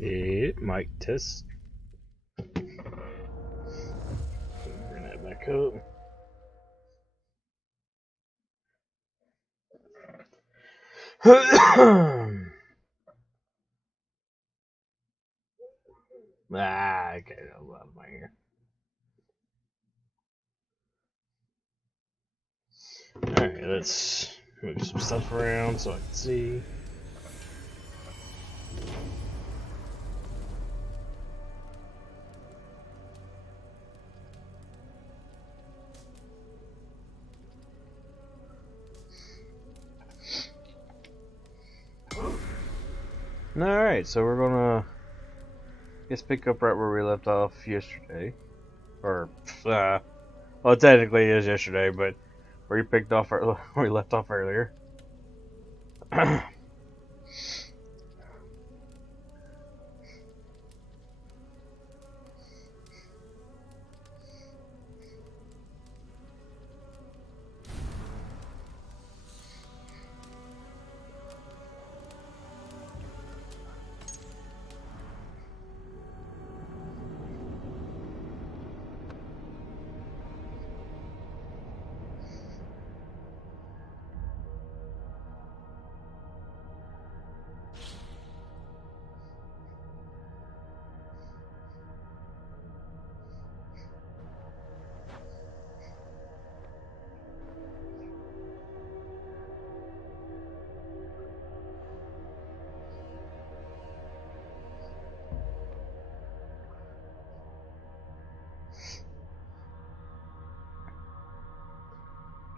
Yeah, mic test. Bring that back up. Okay, that was out of my ear. Alright, let's move some stuff around so I can see. Alright, so we're gonna pick up right where we left off yesterday. Or, well, technically it is yesterday, but where we left off earlier.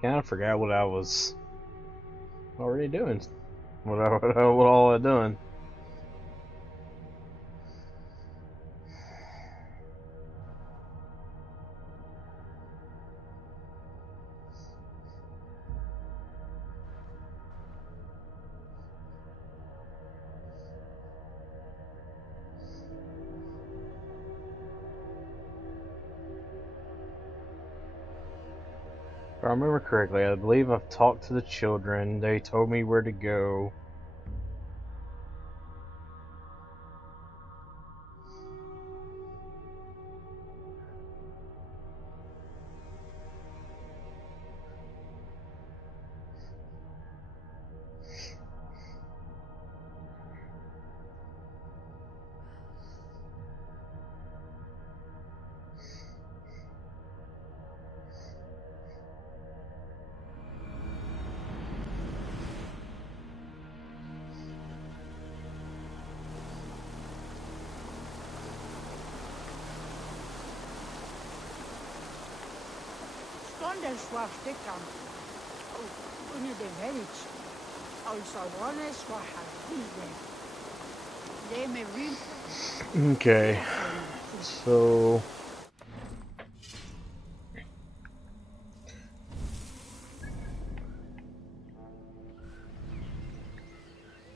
Kind of forgot what I was already doing. What all I doing. If I remember correctly, I believe I've talked to the children. They told me where to go. Stickan under the village. Also one is what they may read. Okay. So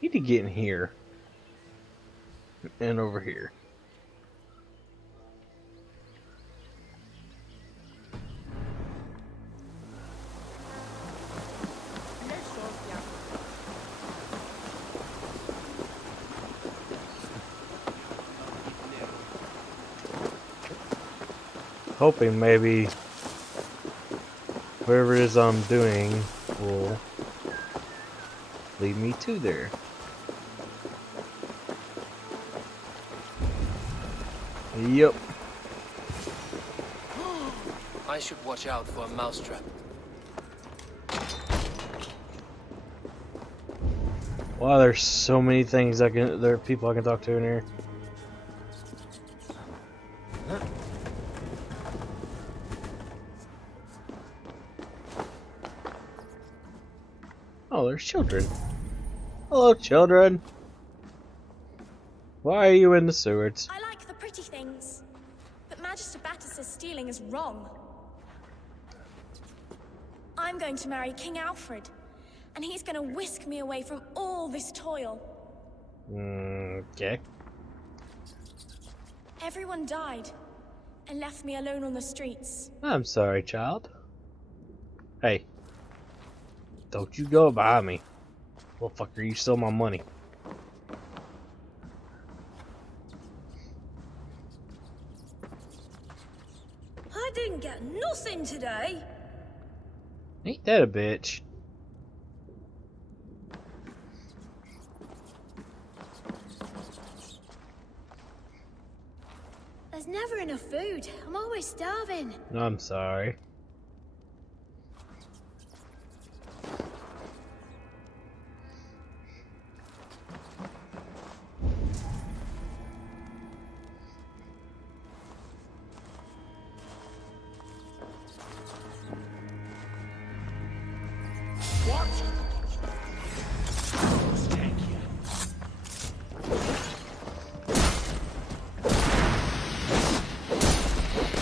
need to get in here and over here. Hoping maybe whatever it is I'm doing will lead me to there. Yep. I should watch out for a mousetrap. Wow, there's so many things there are people I can talk to in here. Oh, there's children. Hello, children. Why are you in the sewers? I like the pretty things, but Magister Battus's stealing is wrong. I'm going to marry King Alfred, and he's going to whisk me away from all this toil. Okay. Everyone died, and left me alone on the streets. I'm sorry, child. Hey. Don't you go behind me. Well, fucker, you stole my money. didn't get nothing today. Ain't that a bitch? There's never enough food. I'm always starving. I'm sorry.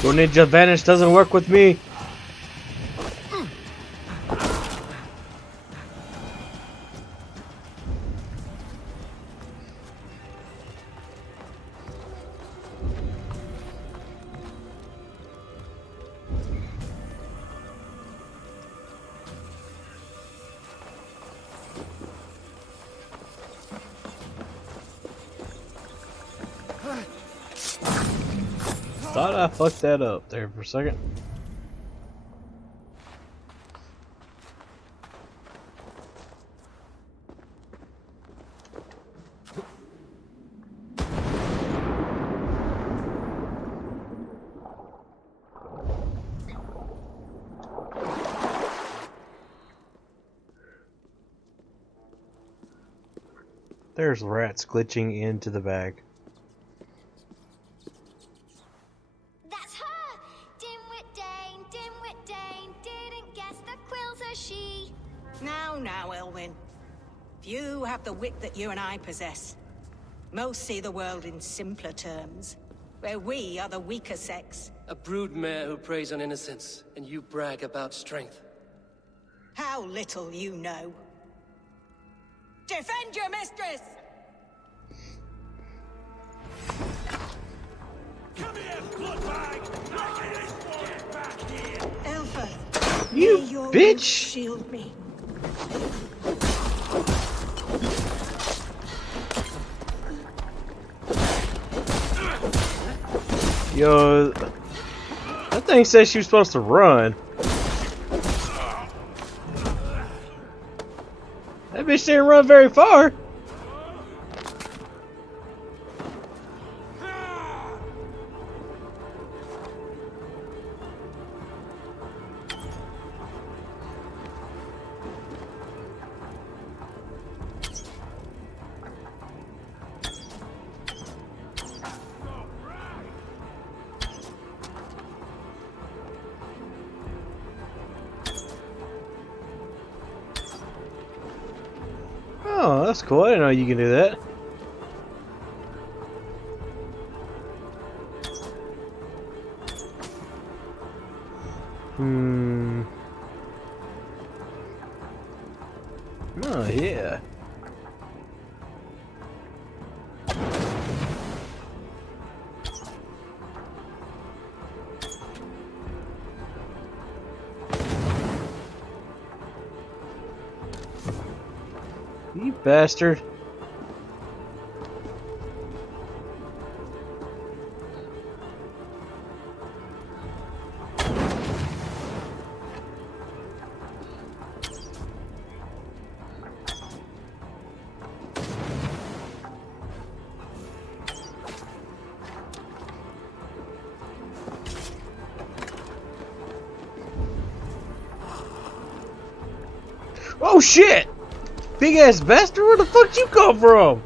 Your ninja vanish doesn't work with me. Thought I fucked that up there for a second. There's rats glitching into the bag. That's her! Dimwit Dane, didn't guess the quilter she. Now, Elwyn. Few have the wit that you and I possess. Most see the world in simpler terms, where we are the weaker sex. A broodmare who preys on innocence, and you brag about strength. How little you know. Defend your mistress! Come here, bloodbag! I get this one back here! Elfa, You may your bitch! wit shield me. Yo, that thing says she was supposed to run. That bitch didn't run very far. Oh, that's cool. I didn't know you can do that. Oh, yeah. You bastard. Oh shit! Big ass bastard, where the fuck did you come from?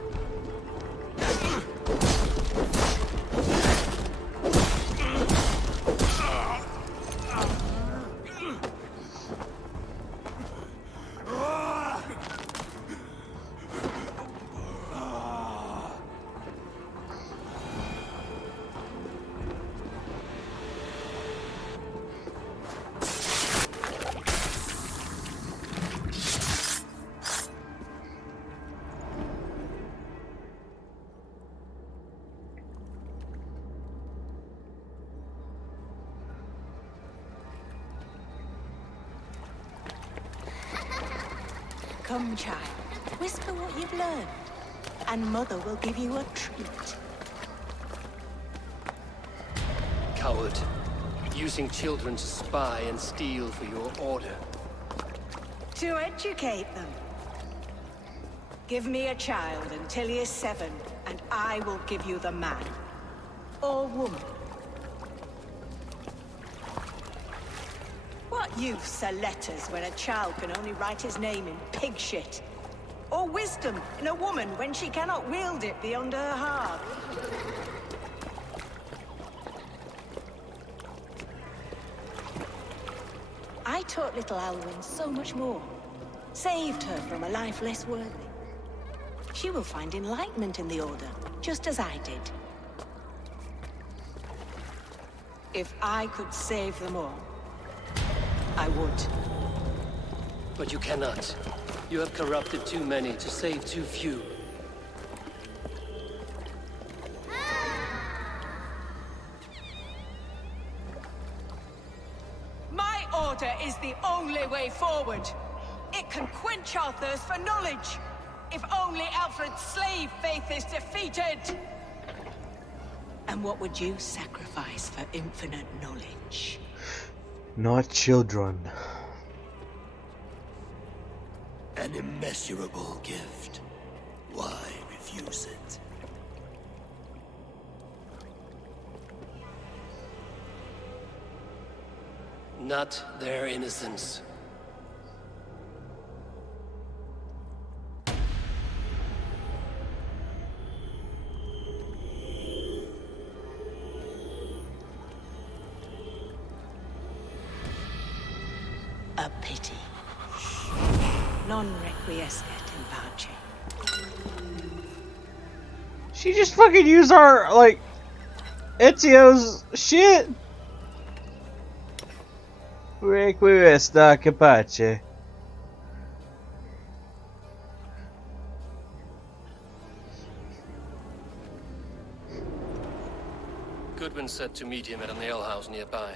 Come, child. Whisper what you've learned, and Mother will give you a treat. Coward. Using children to spy and steal for your order. To educate them. Give me a child until he is 7, and I will give you the man. Or woman. What use are letters when a child can only write his name in pig shit? Or wisdom in a woman when she cannot wield it beyond her heart? I taught little Alwyn so much more. Saved her from a life less worthy. She will find enlightenment in the Order, just as I did. If I could save them all, I would. But you cannot. You have corrupted too many to save too few. My order is the only way forward. It can quench our thirst for knowledge. If only Alfred's slave faith is defeated. And what would you sacrifice for infinite knowledge? Not children. An immeasurable gift. Why refuse it? Not their innocence. A pity. Non requiescat in pace. She just fucking used our, like, Ezio's shit. Requiescat capace. Goodwin said to meet him at an alehouse nearby.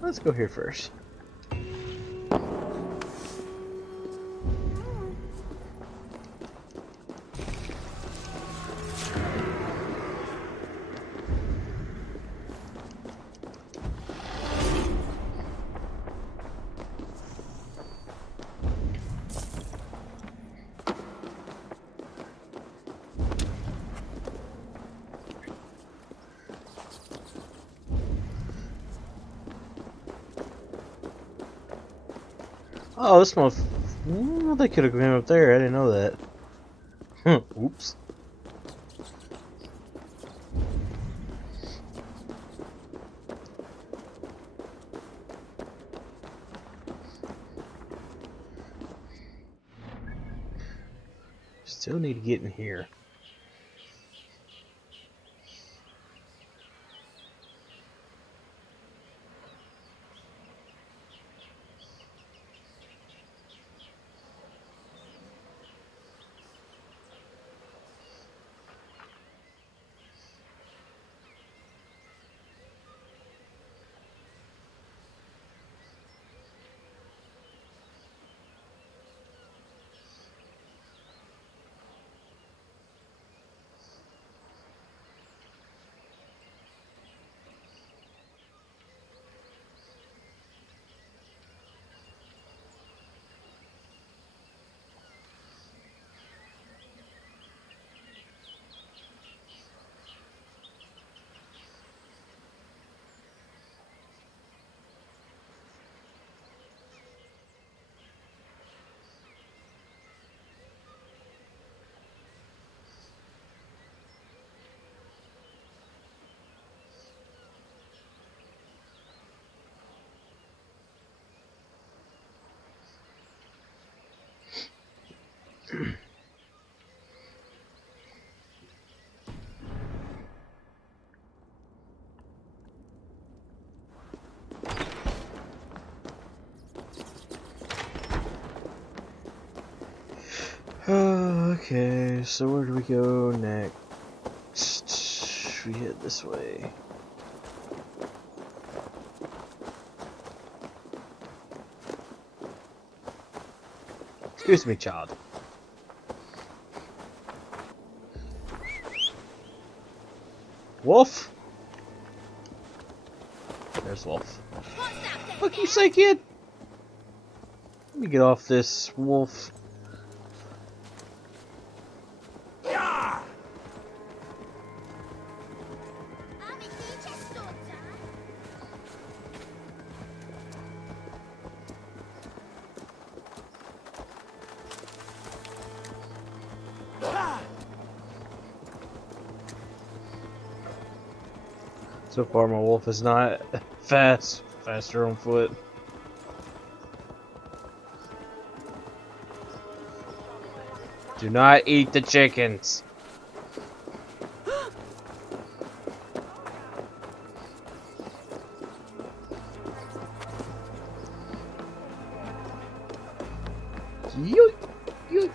Let's go here first. Oh, this one. Well, they could have been up there. I didn't know that. Oops. Still need to get in here. Okay, so where do we go next? We head this way. Excuse me, child. Wolf? There's Wolf. What's that then? Fuck you say, kid! Let me get off this wolf. Yeah! I'm in Winchester, Dad. Ah! So far, my wolf is not faster on foot. Do not eat the chickens. Yoink, yoink.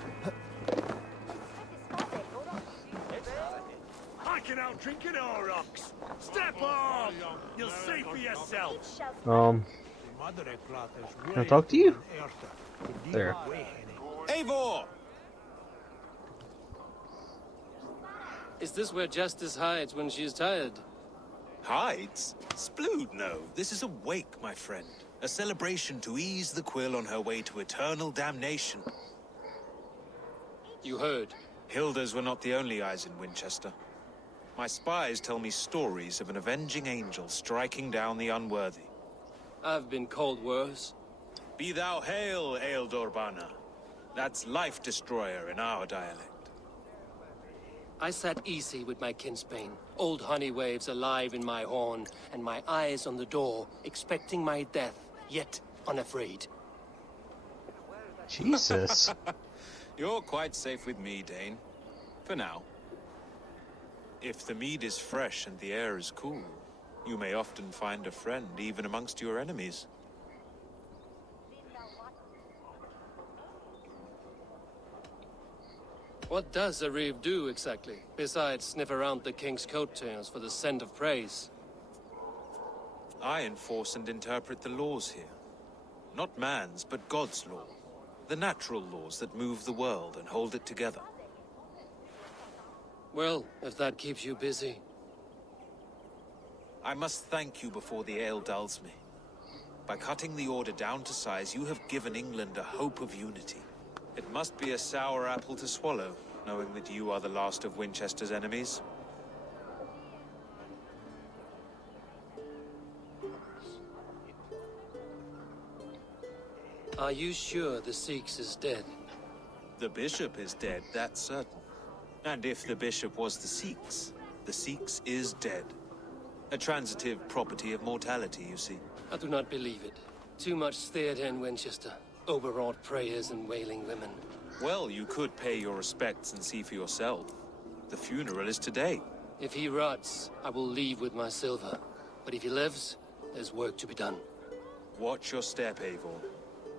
I can out drink an Aurochs. Step off! You'll see for yourself. Can I talk to you? There. Eivor! Is this where Justice hides when she is tired? Hides? Splood, no. This is a wake, my friend. A celebration to ease the Quill on her way to eternal damnation. You heard. Hilda's were not the only eyes in Winchester. My spies tell me stories of an avenging angel striking down the unworthy. I've been called worse. Be thou hail, Ealdor Bana. That's Life Destroyer in our dialect. I sat easy with my kinsbane, old honey waves alive in my horn, and my eyes on the door, expecting my death, yet unafraid. Jesus. You're quite safe with me, Dane. For now. If the mead is fresh and the air is cool, you may often find a friend even amongst your enemies. What does a reeve do exactly, besides sniff around the king's coattails for the scent of praise? I enforce and interpret the laws here. Not man's, but God's law. The natural laws that move the world and hold it together. Well, if that keeps you busy. I must thank you before the ale dulls me. By cutting the order down to size, you have given England a hope of unity. It must be a sour apple to swallow, knowing that you are the last of Winchester's enemies. Are you sure the Sikhs is dead? The bishop is dead, that's certain. And if the bishop was the Sikhs is dead. A transitive property of mortality, you see. I do not believe it. Too much theatre in Winchester. Overwrought prayers and wailing women. Well, you could pay your respects and see for yourself. The funeral is today. If he rots, I will leave with my silver. But if he lives, there's work to be done. Watch your step, Eivor.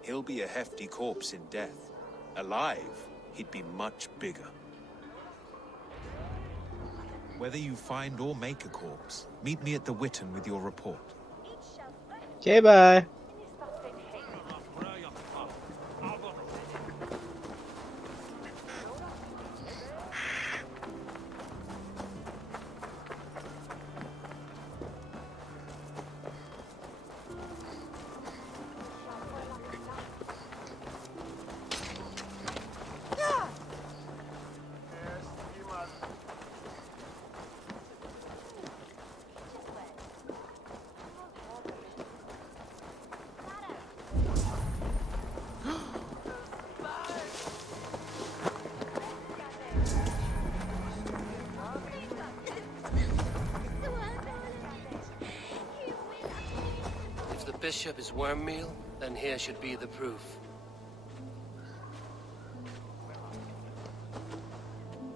He'll be a hefty corpse in death. Alive, he'd be much bigger. Whether you find or make a corpse, meet me at the Witten with your report. Okay, bye. If the bishop is worm meal, then here should be the proof.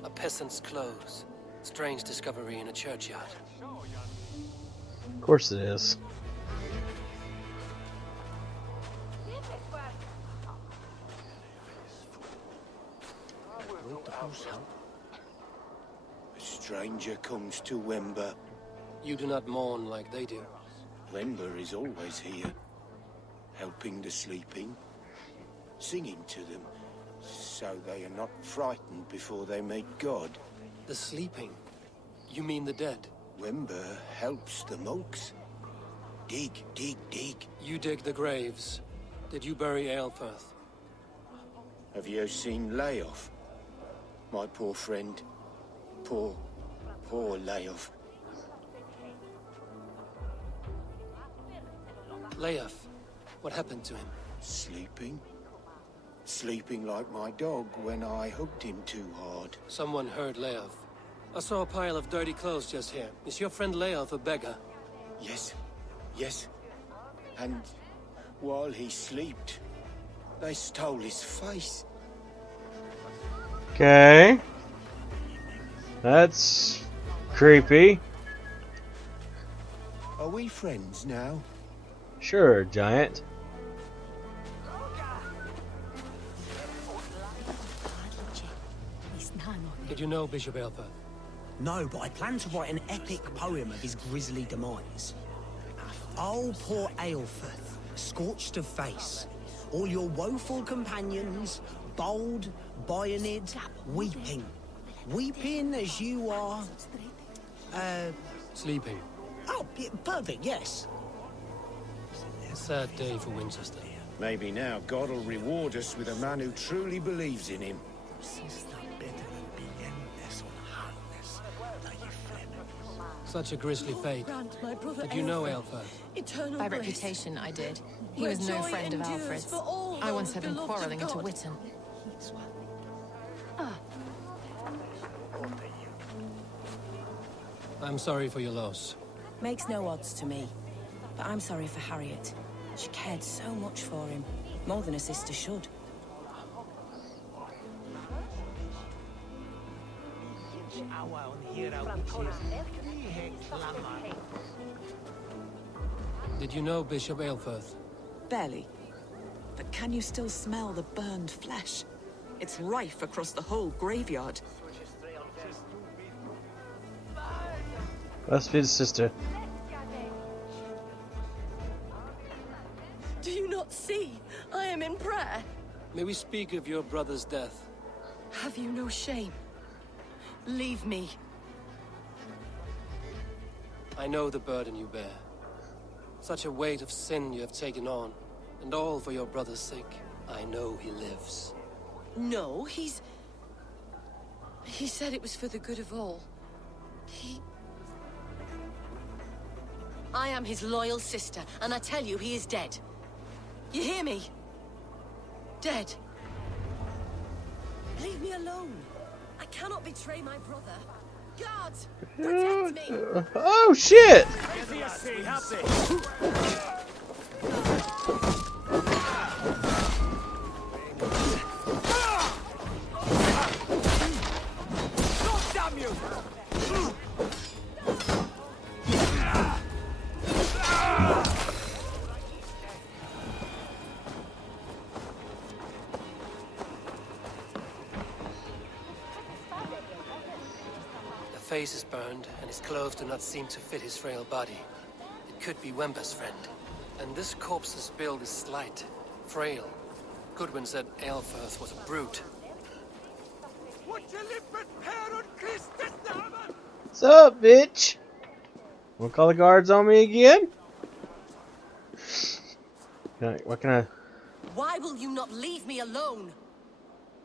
A peasant's clothes. Strange discovery in a churchyard. Of course it is. A stranger comes to Wember. You do not mourn like they do. Wember is always here, helping the sleeping, singing to them, so they are not frightened before they meet God. The sleeping? You mean the dead? Wember helps the monks. dig, dig, dig. You dig the graves. Did you bury Aelfirth? Have you seen Leof? My poor friend. Poor Leof. Leof, what happened to him? Sleeping? Sleeping like my dog when I hooked him too hard. Someone heard Leof. I saw a pile of dirty clothes just here. Is your friend Leof a beggar? Yes, yes. And while he slept, they stole his face. Okay. That's creepy. Are we friends now? Sure, giant. Did you know Bishop Aelfirth? No, but I plan to write an epic poem of his grisly demise. Oh, poor Aelfirth, scorched of face. All your woeful companions, bold, Bionid, weeping. Weeping as you are... Sleeping. Oh, yeah, perfect, yes. A sad day for Winchester. Maybe now God will reward us with a man who truly believes in him. Such a grisly fate. Did you know Aelfirth? By reputation, I did. He was no friend of Alfred's. I once had them quarreling into Witten. I'm sorry for your loss. Makes no odds to me. But I'm sorry for Harriet. She cared so much for him. More than a sister should. Did you know Bishop Aelfirth? Barely. But can you still smell the burned flesh? It's rife across the whole graveyard. Let's be the sister. Do you not see? I am in prayer. May we speak of your brother's death? Have you no shame? Leave me. I know the burden you bear. Such a weight of sin you have taken on, and all for your brother's sake. I know he lives. No, he said it was for the good of all. I am his loyal sister, and I tell you he is dead. You hear me? Dead. Leave me alone. I cannot betray my brother. Guards, protect me! Oh shit! Damn you! The face is burned, and his clothes do not seem to fit his frail body. It could be Wemba's friend. And this corpse's build is slight, frail. Goodwin said Aelfirth was a brute. What's up, bitch? Wanna call the guards on me again? What can I... Why will you not leave me alone?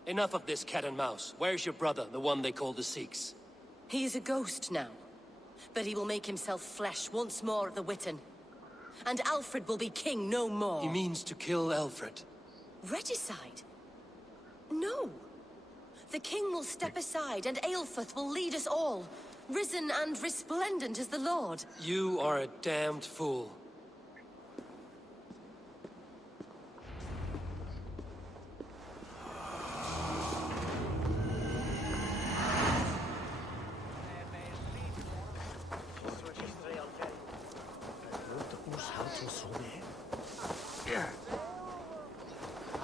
Enough of this cat and mouse. Where's your brother, the one they call the Sikhs? He is a ghost now. But he will make himself flesh once more at the Witten. And Alfred will be king no more. He means to kill Alfred. Regicide? No. The king will step aside and Aelfirth will lead us all. Risen and resplendent as the Lord. You are a damned fool.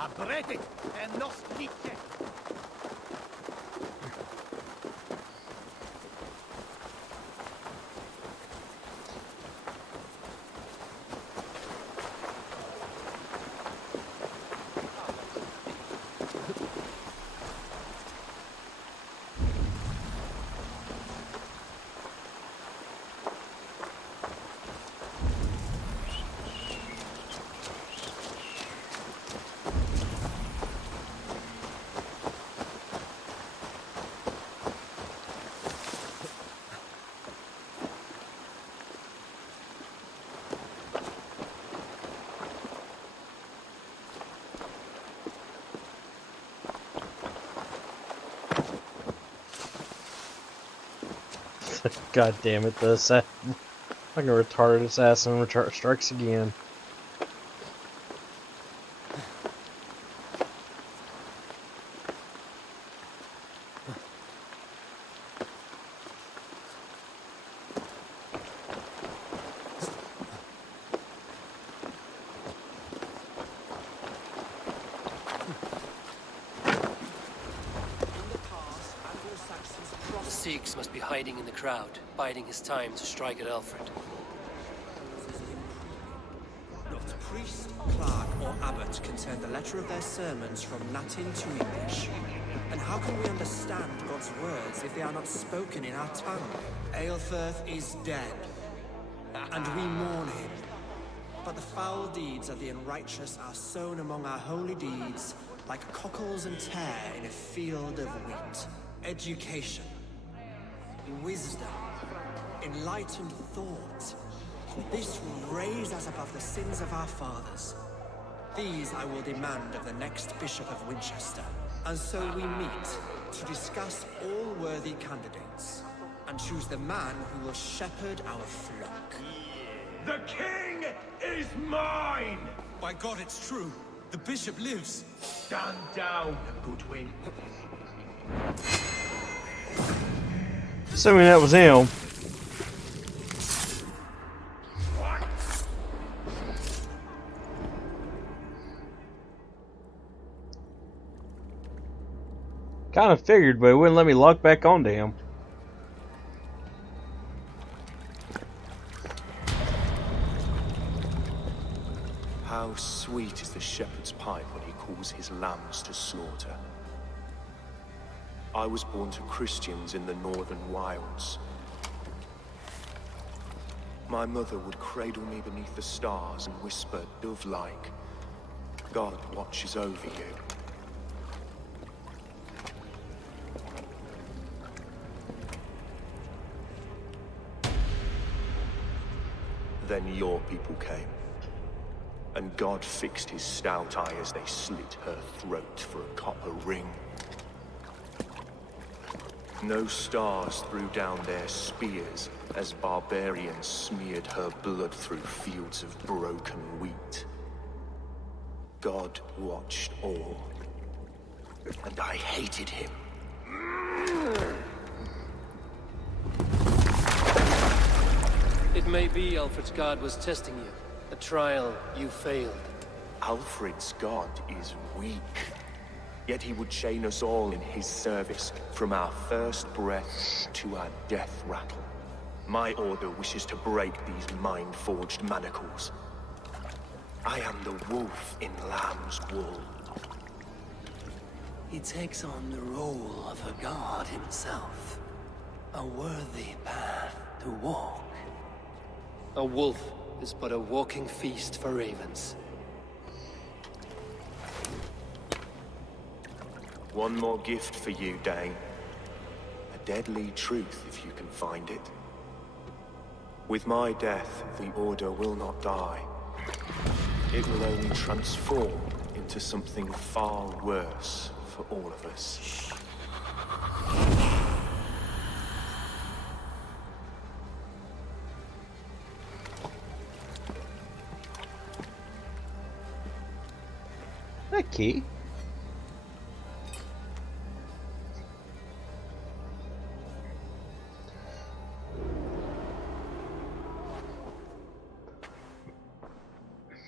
Abretet and nos litte. God damn it, the fucking retarded assassin strikes again. The Sikhs must be hiding in the crowd, biding his time to strike at Alfred. Not priest, clerk, or abbot can turn the letter of their sermons from Latin to English. And how can we understand God's words if they are not spoken in our tongue? Aelfirth is dead, and we mourn him. But the foul deeds of the unrighteous are sown among our holy deeds, like cockles and tare in a field of wheat. Education, wisdom, enlightened thought. This will raise us above the sins of our fathers. These I will demand of the next Bishop of Winchester. And so we meet to discuss all worthy candidates and choose the man who will shepherd our flock. The king is mine! By God, it's true. The bishop lives. Stand down, Goodwin. Assuming that was him. Kind of figured, but it wouldn't let me lock back onto him. How sweet is the shepherd's pipe when he calls his lambs to slaughter. I was born to Christians in the northern wilds. My mother would cradle me beneath the stars and whisper, dove-like, God watches over you. Then your people came, and God fixed his stout eye as they slit her throat for a copper ring. No stars threw down their spears as barbarians smeared her blood through fields of broken wheat. God watched all, and I hated him. It may be Alfred's god was testing you. A trial you failed. Alfred's god is weak. Yet he would chain us all in his service, from our first breath to our death rattle. My order wishes to break these mind-forged manacles. I am the wolf in lamb's wool. He takes on the role of a god himself. A worthy path to walk. A wolf is but a walking feast for ravens. One more gift for you, Dane. A deadly truth, if you can find it. With my death, the Order will not die. It will only transform into something far worse for all of us. That key.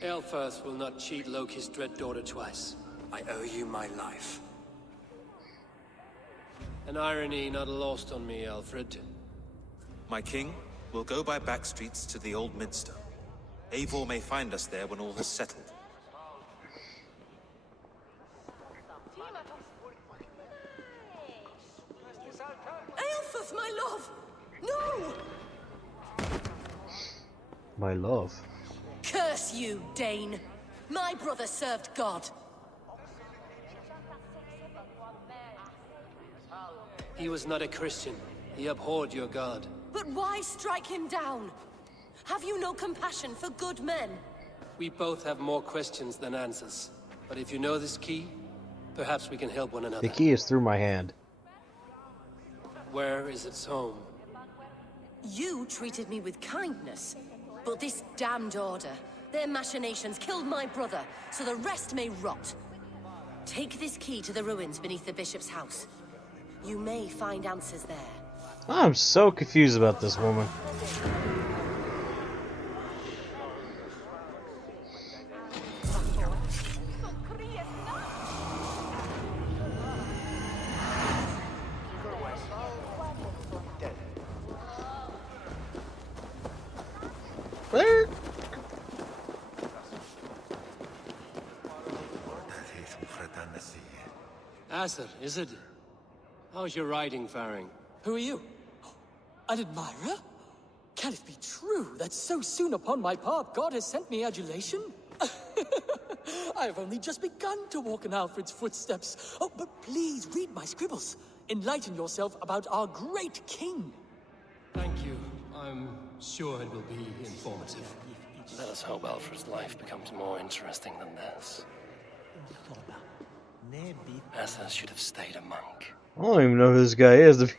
Aelfirth will not cheat Loki's dread daughter twice. I owe you my life. An irony not lost on me, Alfred. My king, we'll go by back streets to the Old Minster. Eivor may find us there when all has settled. Aelfirth, my love! No! My love. Curse you, Dane! My brother served God. He was not a Christian. He abhorred your god. But why strike him down? Have you no compassion for good men? We both have more questions than answers. But if you know this key, perhaps we can help one another. The key is through my hand. Where is its home? You treated me with kindness, but this damned order, their machinations killed my brother, so the rest may rot. Take this key to the ruins beneath the bishop's house. You may find answers there. I'm so confused about this woman. Where? Asser, is it? How's your riding faring? Who are you? An admirer? Can it be true that so soon upon my path God has sent me adulation? I have only just begun to walk in Alfred's footsteps. Oh, but please read my scribbles. Enlighten yourself about our great king. Thank you. I'm sure it will be informative. Let us hope Alfred's life becomes more interesting than this. Asser should have stayed a monk. I don't even know who this guy is.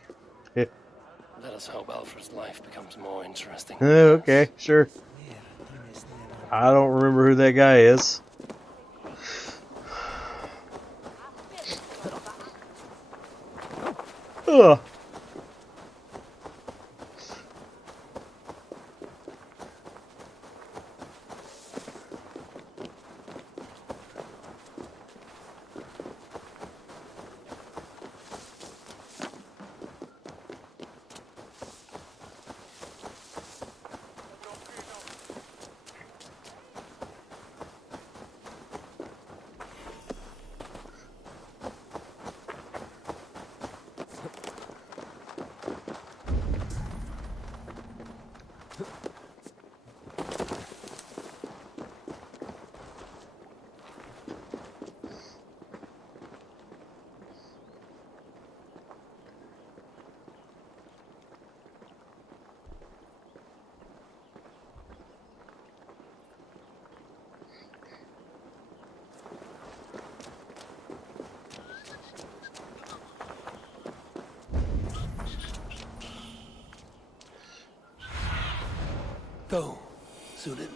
Let us hope Alfred's life becomes more interesting. Okay, sure. I don't remember who that guy is. Ugh. Go, Zulin.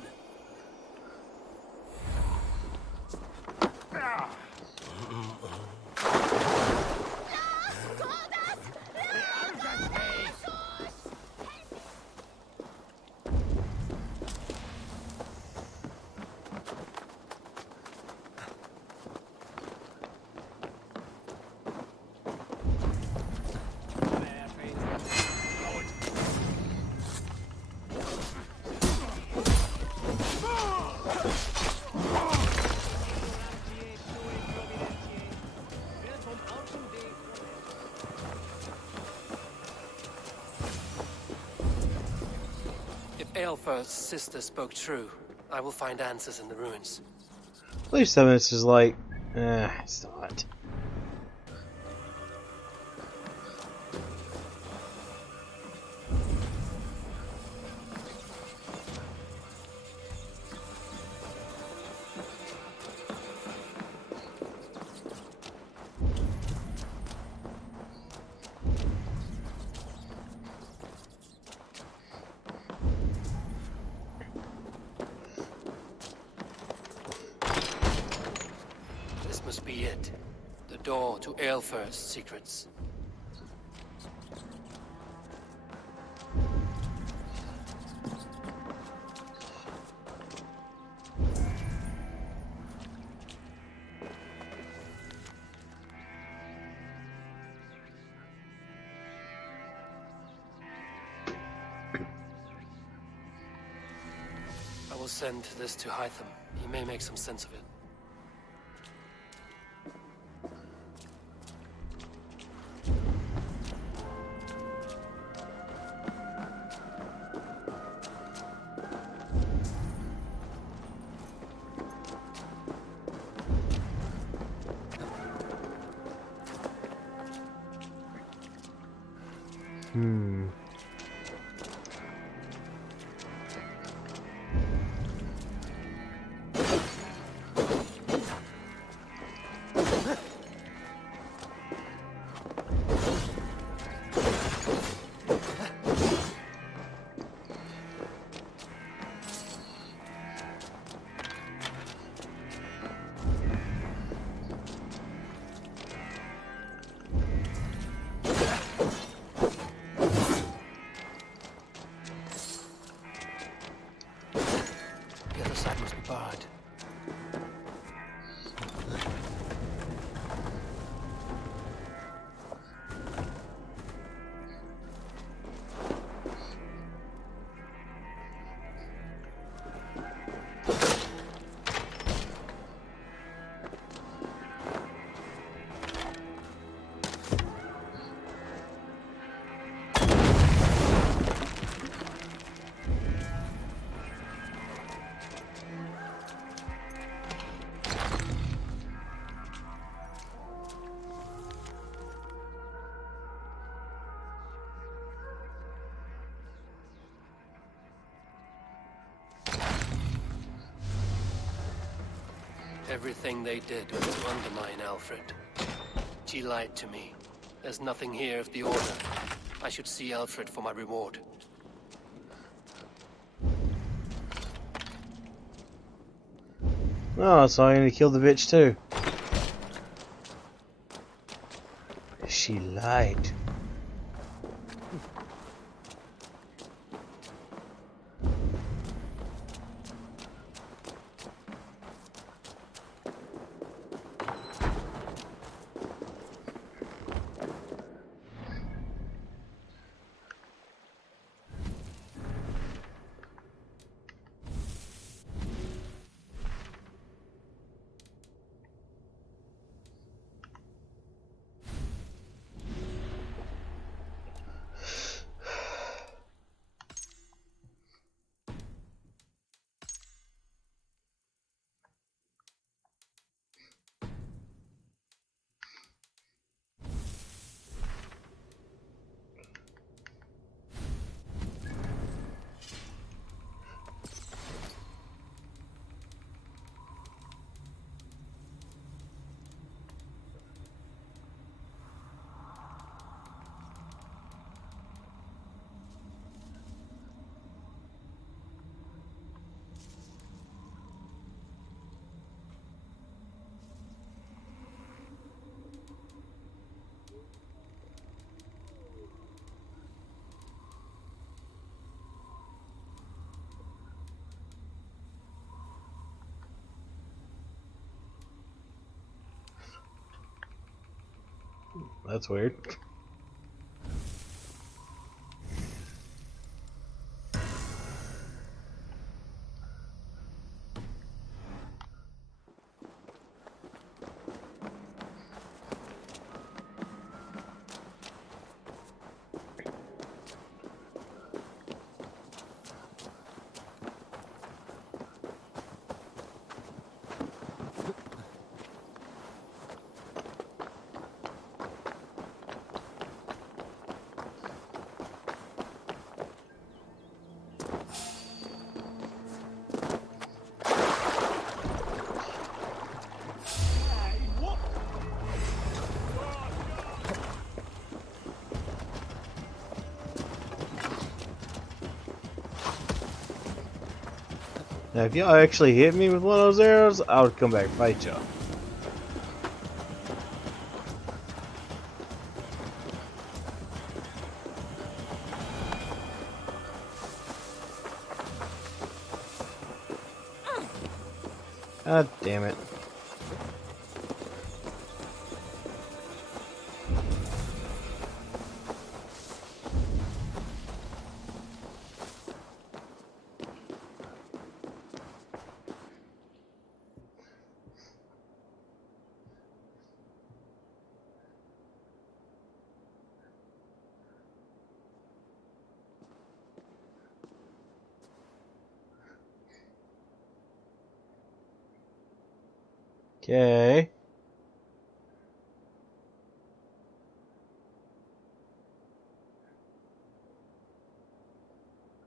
Aelfir's sister spoke true. I will find answers in the ruins. At least 7 minutes is like, it's not. Must be it. The door to Aelfir's secrets. I will send this to Hytham. He may make some sense of it. bard. Everything they did was to undermine Alfred. She lied to me. There's nothing here of the Order. I should see Alfred for my reward. Oh, so I need to kill the bitch too. She lied. That's weird. Now, if y'all actually hit me with one of those arrows, I would come back and fight y'all. God damn it. Okay.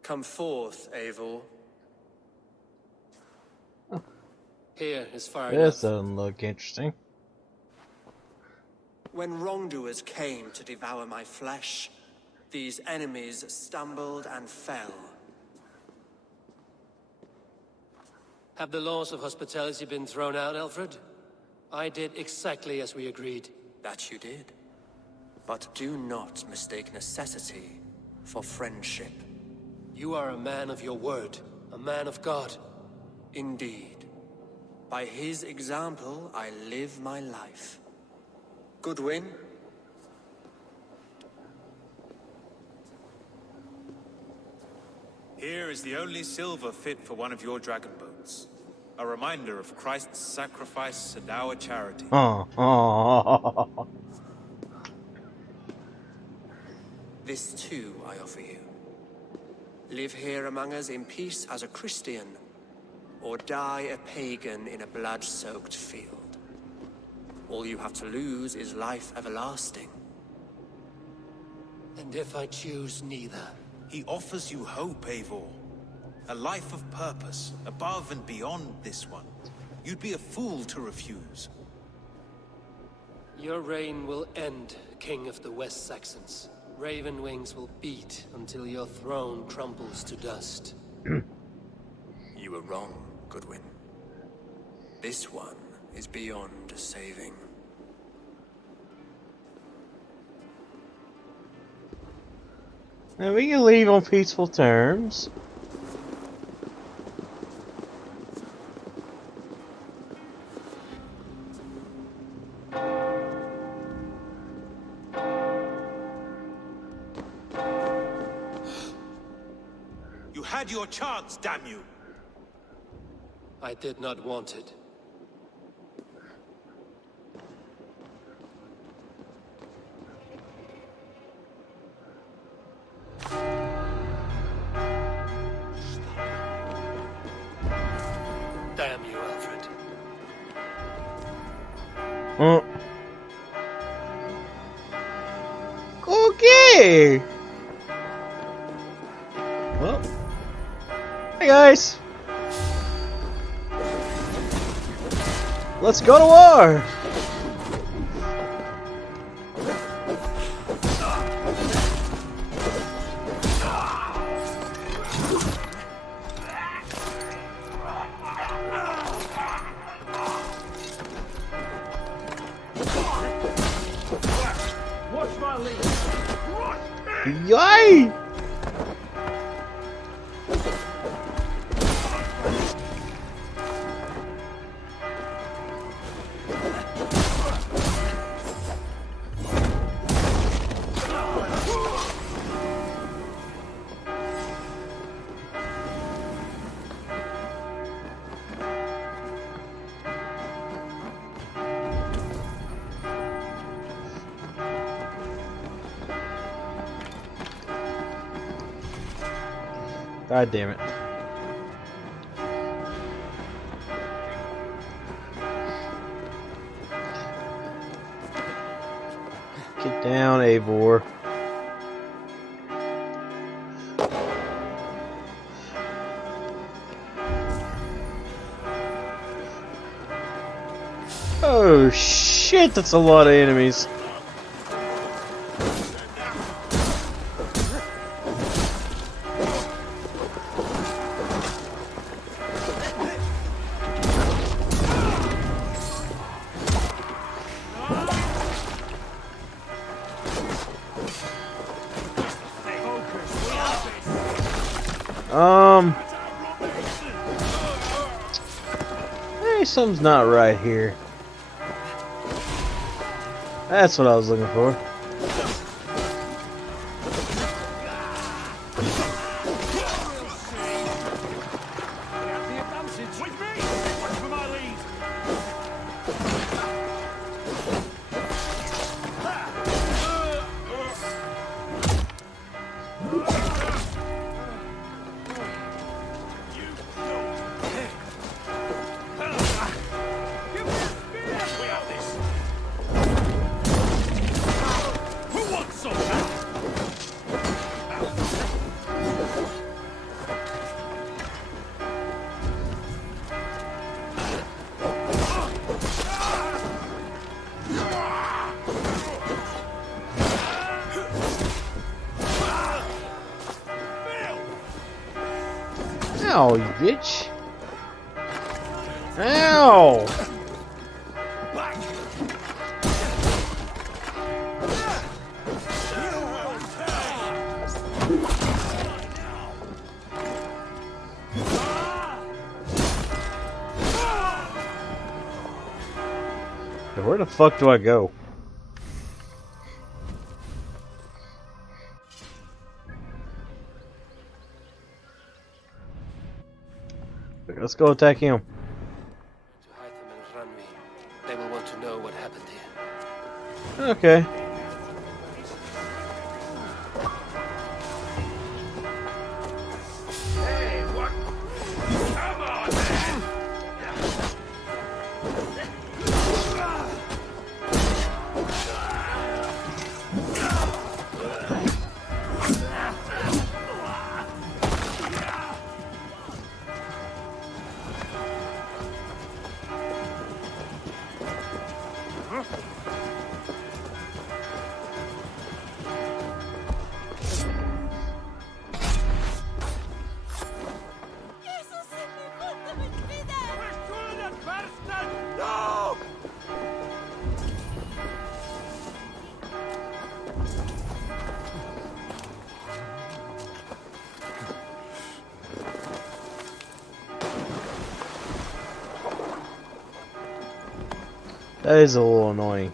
Come forth, Eivor. Here is far enough. This doesn't look interesting. When wrongdoers came to devour my flesh, these enemies stumbled and fell. Have the laws of hospitality been thrown out, Alfred? I did exactly as we agreed. That you did. But do not mistake necessity for friendship. You are a man of your word, a man of God. Indeed. By his example, I live my life. Goodwin? Here is the only silver fit for one of your dragon boats. A reminder of Christ's sacrifice and our charity. Oh. This too I offer you. Live here among us in peace as a Christian, or die a pagan in a blood-soaked field. All you have to lose is life everlasting. And if I choose neither? He offers you hope, Eivor. A life of purpose, above and beyond this one. You'd be a fool to refuse. Your reign will end, King of the West Saxons. Raven Wings will beat until your throne crumbles to dust. You were wrong, Goodwin. This one is beyond saving. Now we can leave on peaceful terms. You had your chance, damn you! I did not want it. Damn you, Alfred. Okay. Well, hey guys, let's go to war. Watch my lead. Yay! God damn it. Get down, Eivor. Oh shit, that's a lot of enemies. Hey, something's not right here. That's what I was looking for. Ow, you bitch. Ow! Where the fuck do I go? Let's go attack him. To Hytham and Randvi, they will want to know what happened here. Okay. Hey, what? Come on, man! No! That is a little annoying.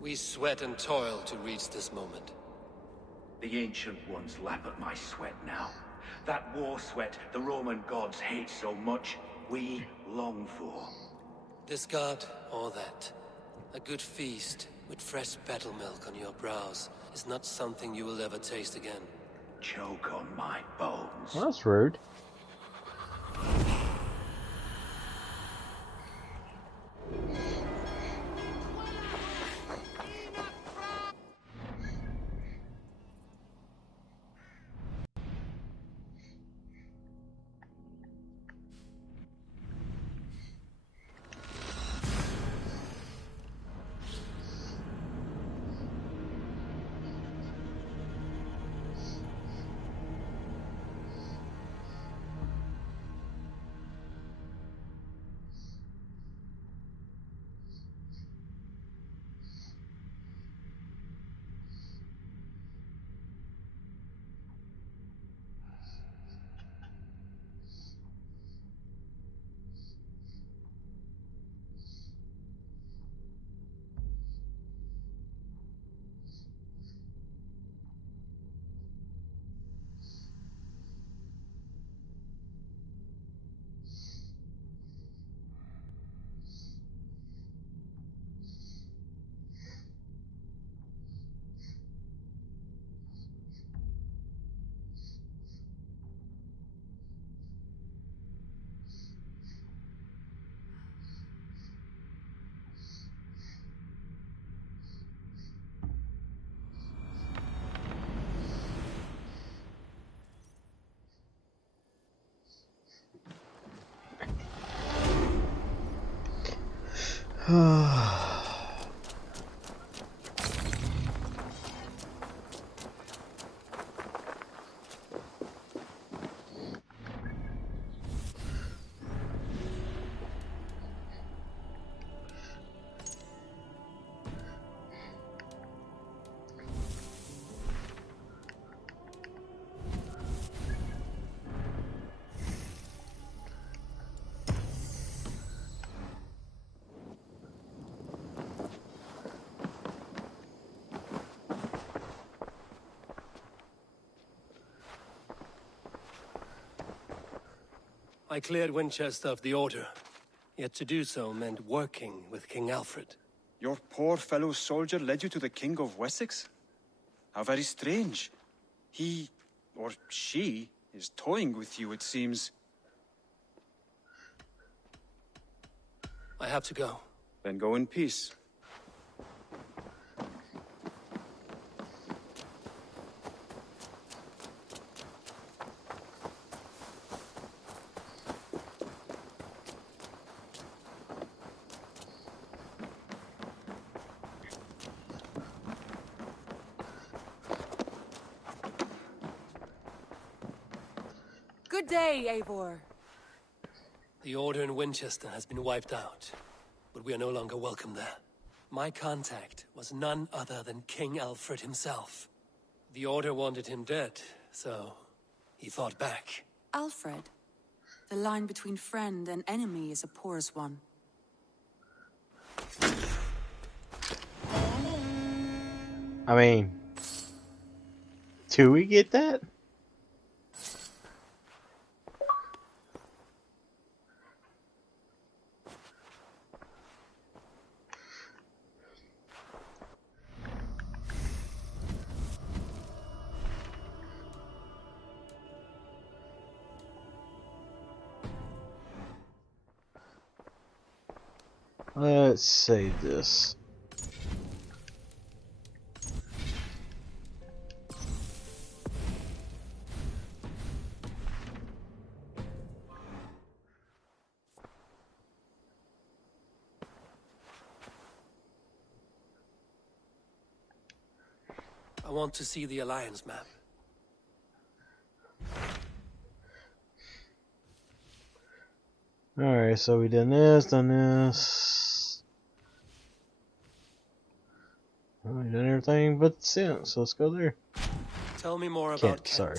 We sweat and toil to reach this moment. The Ancient Ones lap at my sweat now. That war sweat the Roman gods hate so much, we long for. This god or that. A good feast with fresh battle milk on your brows is not something you will ever taste again. Choke on my bones. Well, that's rude. I cleared Winchester of the Order. Yet to do so meant working with King Alfred. Your poor fellow soldier led you to the King of Wessex? How very strange. He, or she, is toying with you, it seems. I have to go. Then go in peace. Good day, Eivor. The Order in Winchester has been wiped out, but we are no longer welcome there. My contact was none other than King Alfred himself. The Order wanted him dead, so he fought back. Alfred? The line between friend and enemy is a porous one. I mean, do we get that? Let's save this. I want to see the Alliance map. Alright, so we done this. Well, we done everything but since, so let's go there. Tell me more about Kent. Sorry.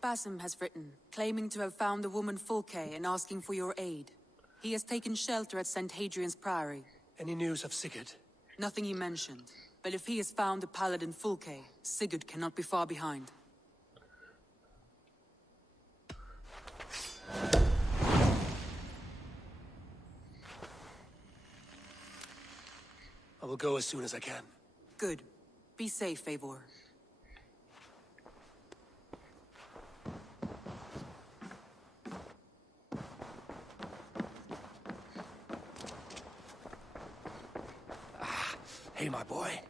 Basim has written, claiming to have found the woman Fulke and asking for your aid. He has taken shelter at St. Hadrian's Priory. Any news of Sigurd? Nothing he mentioned. But if he has found the paladin Fulke, Sigurd cannot be far behind. I will go as soon as I can. Good. Be safe, Eivor. Hey, my boy.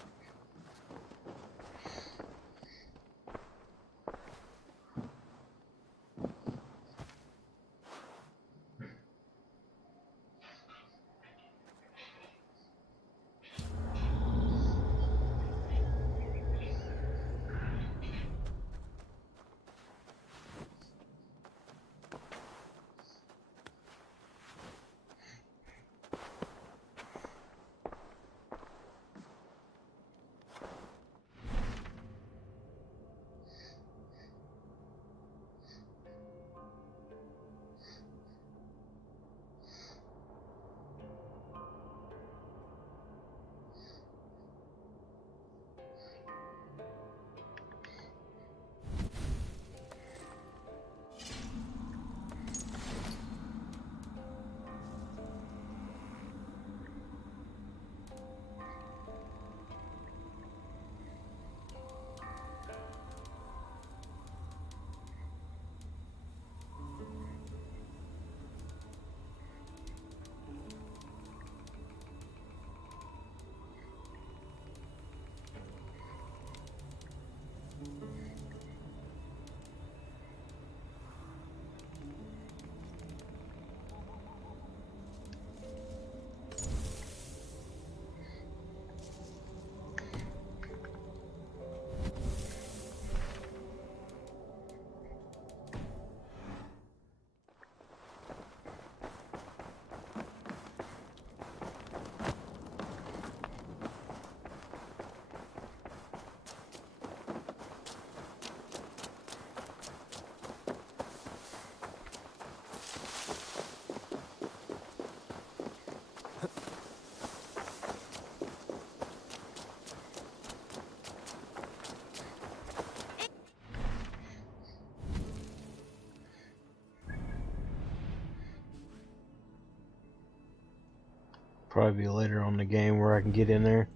Probably be later on in the game where I can get in there.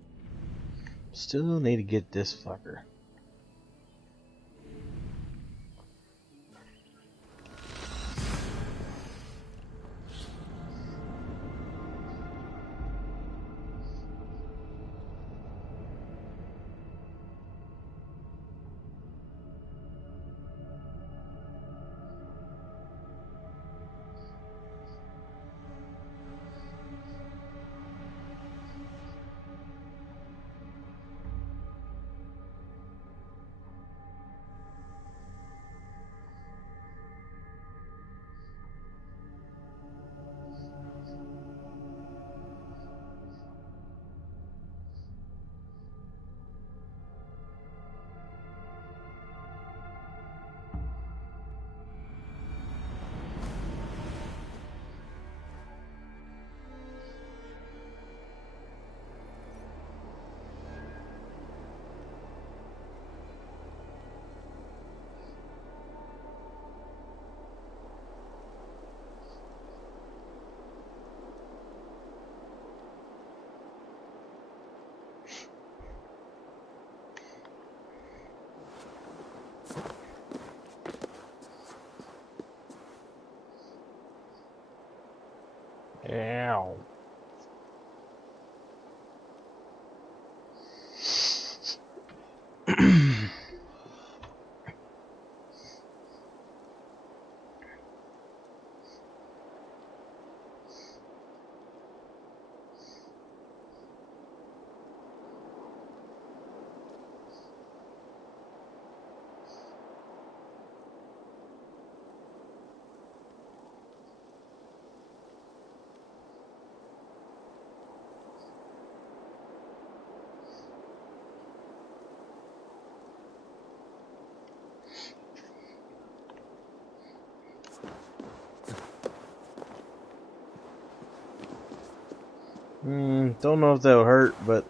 Still need to get this fucker. Ow. Don't know if that'll hurt, but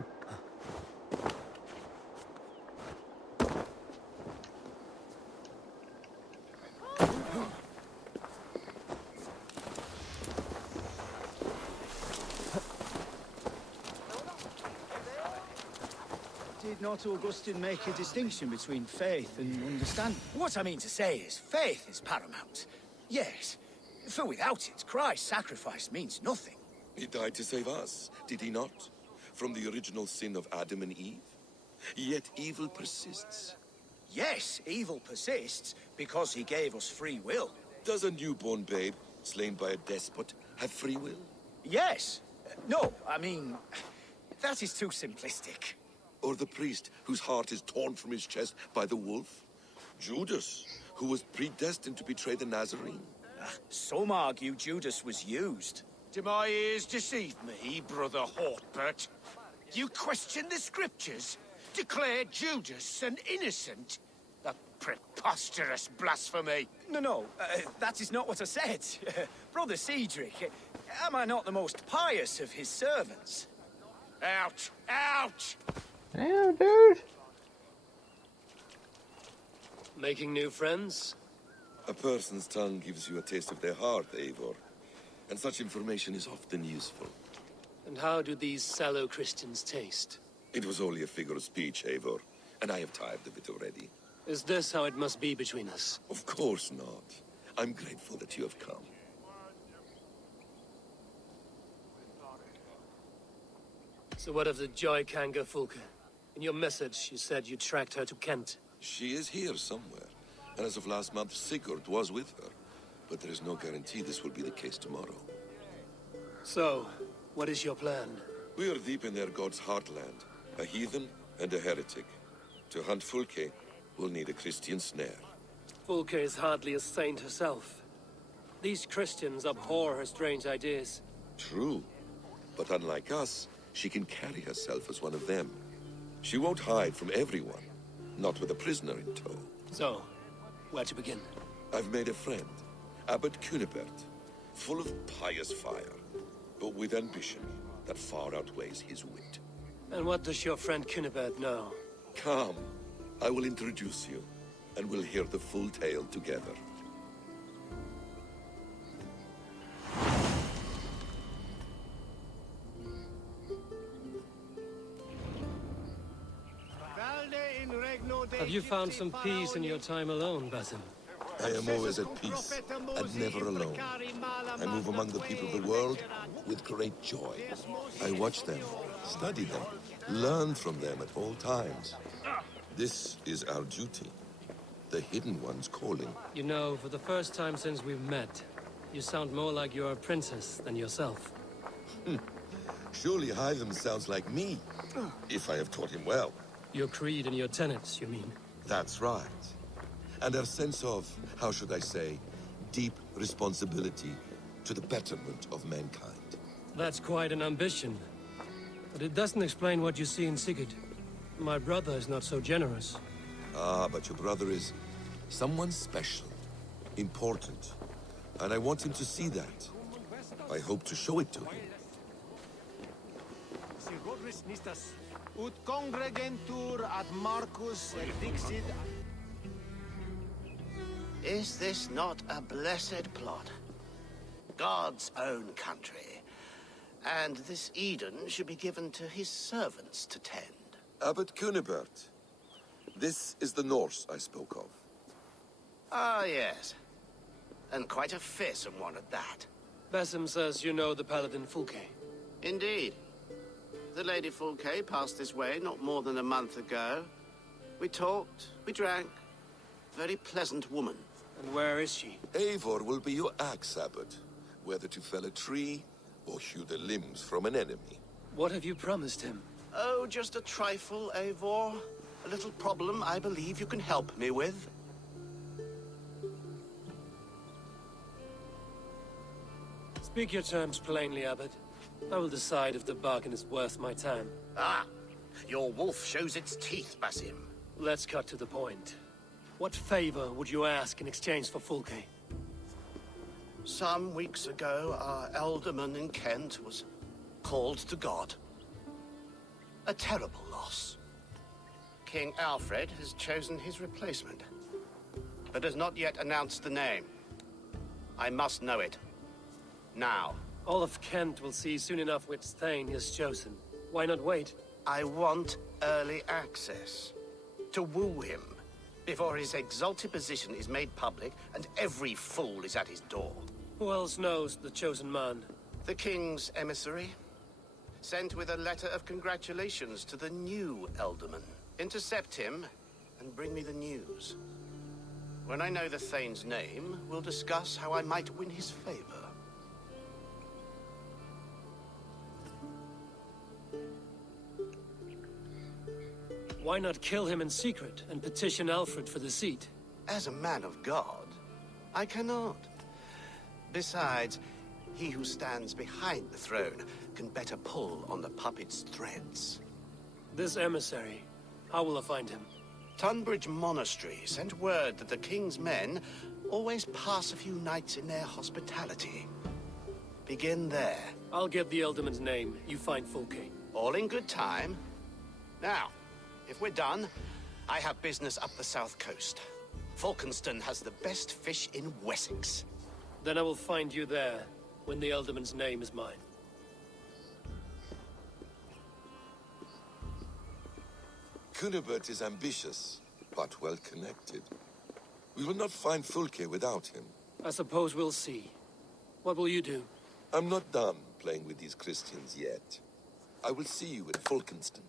Did not Augustine make a distinction between faith and understanding? What I mean to say is, faith is paramount. Yes, for without it, Christ's sacrifice means nothing. He died to save us, did he not? From the original sin of Adam and Eve? Yet evil persists. Yes, evil persists because he gave us free will. Does a newborn babe, slain by a despot, have free will? Yes. No, I mean, that is too simplistic. Or the priest whose heart is torn from his chest by the wolf? Judas, who was predestined to betray the Nazarene? Some argue Judas was used. Do my ears deceive me, Brother Hortbert? You question the scriptures? Declare Judas an innocent? A preposterous blasphemy! No, that is not what I said. Brother Cedric, am I not the most pious of his servants? Out! Out! Damn, dude! Making new friends? A person's tongue gives you a taste of their heart, Eivor. And such information is often useful. And how do these sallow Christians taste? It was only a figure of speech, Eivor, and I have tired of it already. Is this how it must be between us? Of course not. I'm grateful that you have come. So what of the Joy Kanga Fulke? In your message, you said you tracked her to Kent. She is here somewhere, and as of last month, Sigurd was with her. But there is no guarantee this will be the case tomorrow. So, what is your plan? We are deep in their god's heartland, a heathen and a heretic. To hunt Fulke, we'll need a Christian snare. Fulke is hardly a saint herself. These Christians abhor her strange ideas. True, but unlike us, she can carry herself as one of them. She won't hide from everyone, not with a prisoner in tow. So, where to begin? I've made a friend. Abbot Cunibert, full of pious fire, but with ambition that far outweighs his wit. And what does your friend Cunibert know? Come, I will introduce you, and we'll hear the full tale together. Have you found some peace in your time alone, Basim? I am always at peace, and never alone. I move among the people of the world with great joy. I watch them, study them, learn from them at all times. This is our duty. The Hidden One's calling. You know, for the first time since we've met, you sound more like you're a princess than yourself. Surely Hytham sounds like me, if I have taught him well. Your creed and your tenets, you mean? That's right. And our sense of, how should I say, deep responsibility to the betterment of mankind. That's quite an ambition. But it doesn't explain what you see in Sigurd. My brother is not so generous. Ah, but your brother is someone special, important. And I want him to see that. I hope to show it to him. Ut congregentur ad Marcus et dixit. Is this not a blessed plot? God's own country. And this Eden should be given to his servants to tend. Abbot Cunibert. This is the Norse I spoke of. Ah, yes. And quite a fearsome one at that. Basim says you know the paladin Fulke. Indeed. The Lady Fulke passed this way not more than a month ago. We talked, we drank. Very pleasant woman. And where is she? Eivor will be your axe, Abbot. Whether to fell a tree or hew the limbs from an enemy. What have you promised him? Oh, just a trifle, Eivor. A little problem I believe you can help me with. Speak your terms plainly, Abbot. I will decide if the bargain is worth my time. Ah! Your wolf shows its teeth, Basim. Let's cut to the point. What favor would you ask in exchange for Fulke? Some weeks ago, our alderman in Kent was called to God. A terrible loss. King Alfred has chosen his replacement, but has not yet announced the name. I must know it. Now. All of Kent will see soon enough which Thane he has chosen. Why not wait? I want early access. To woo him, before his exalted position is made public and every fool is at his door. Who else knows the chosen man? The king's emissary. Sent with a letter of congratulations to the new Alderman. Intercept him and bring me the news. When I know the Thane's name, we'll discuss how I might win his favor. Why not kill him in secret and petition Alfred for the seat? As a man of God, I cannot. Besides, he who stands behind the throne can better pull on the puppet's threads. This emissary, how will I find him? Tunbridge Monastery sent word that the king's men always pass a few nights in their hospitality. Begin there. I'll get the Alderman's name. You find Fulke. All in good time. Now, if we're done, I have business up the south coast. Falkenston has the best fish in Wessex. Then I will find you there, when the Alderman's name is mine. Cunibert is ambitious, but well-connected. We will not find Fulke without him. I suppose we'll see. What will you do? I'm not done playing with these Christians yet. I will see you in Falkenston.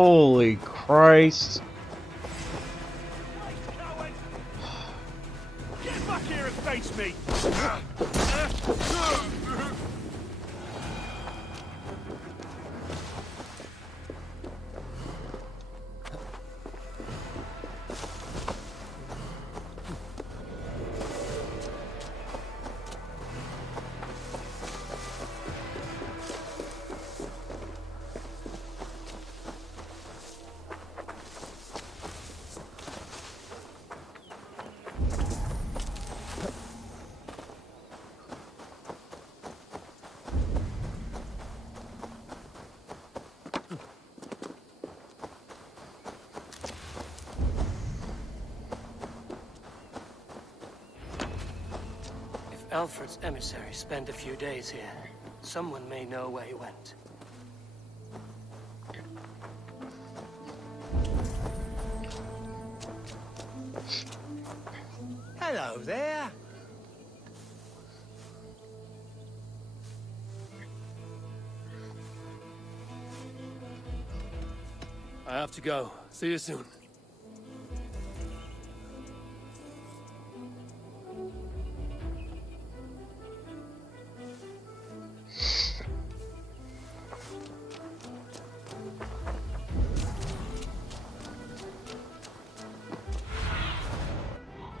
Holy Christ. Get back here and face me! Alfred's emissaries spent a few days here. Someone may know where he went. Hello there. I have to go. See you soon.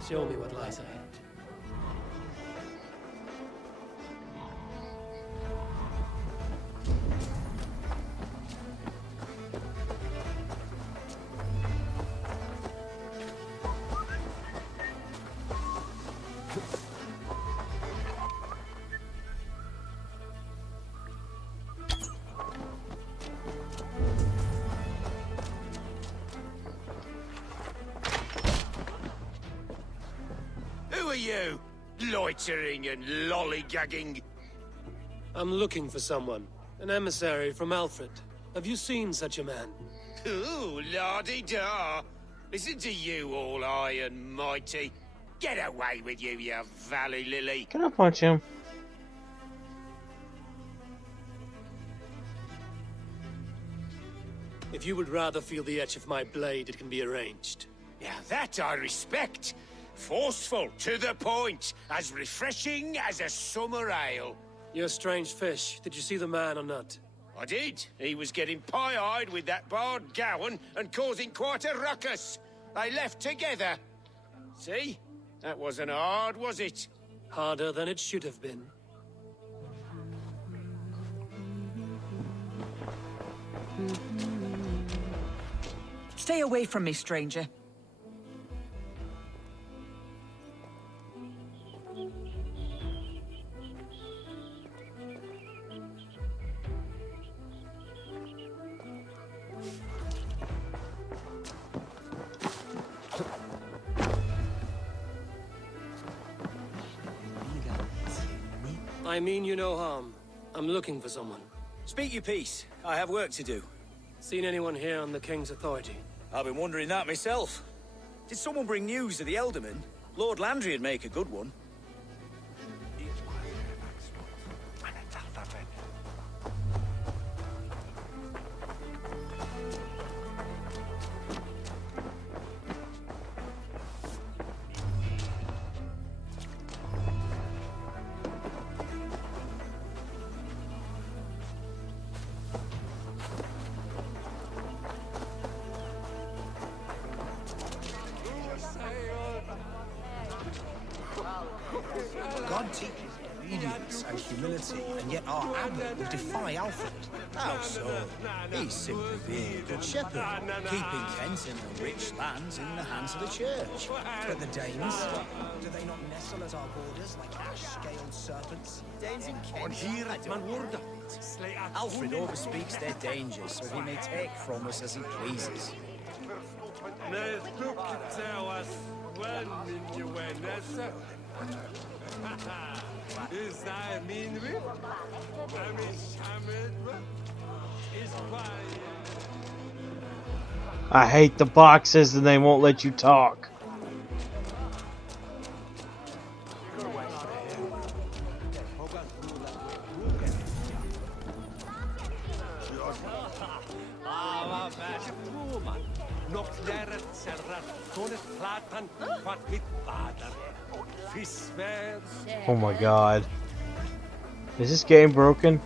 Show me what lies ahead. Who are you? Loitering and lollygagging? I'm looking for someone. An emissary from Alfred. Have you seen such a man? Ooh, la-di-da. Listen to you, all high and mighty. Get away with you, you valley lily. Can I punch him? If you would rather feel the edge of my blade, it can be arranged. Yeah, that I respect. Forceful, to the point, as refreshing as a summer ale. You're a strange fish. Did you see the man or not? I did. He was getting pie-eyed with that Bard Gowan and causing quite a ruckus. They left together. See? That wasn't hard, was it? Harder than it should have been. Stay away from me, stranger. I mean you no harm. I'm looking for someone. Speak your piece. I have work to do. Seen anyone here on the King's authority? I've been wondering that myself. Did someone bring news of the Elderman? Lord Landry'd make a good one. God teaches obedience and humility, and yet our Admiral would defy Alfred. How so? He's simply being a good shepherd, keeping Kent and the rich lands in the hands of the church. But the Danes, do they not nestle at our borders like ash-scaled serpents? Danes in Kent, I don't know. Alfred overspeaks their dangers, so he may take from us as he pleases. I hate the boxes and they won't let you talk. Oh my god. Is this game broken?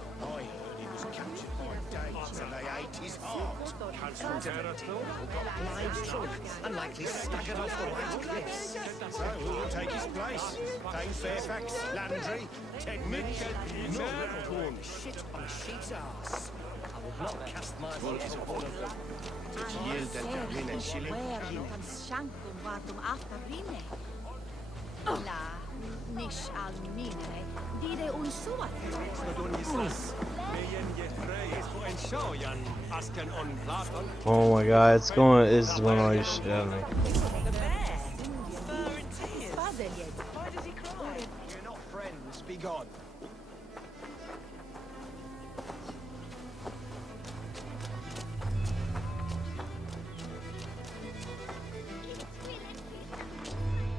And likely staggered off the white cliffs. So who will take his place? Payne Fairfax, Landry, Ted Mitch, no one. Shit on a sheep's ass. I will not cast my vote on one of them. To yield that rin and shilling. La, nish al minere, dire un suat. Oh my god, it's going all this shit out of me. Why does he cry? You're not friends, be gone.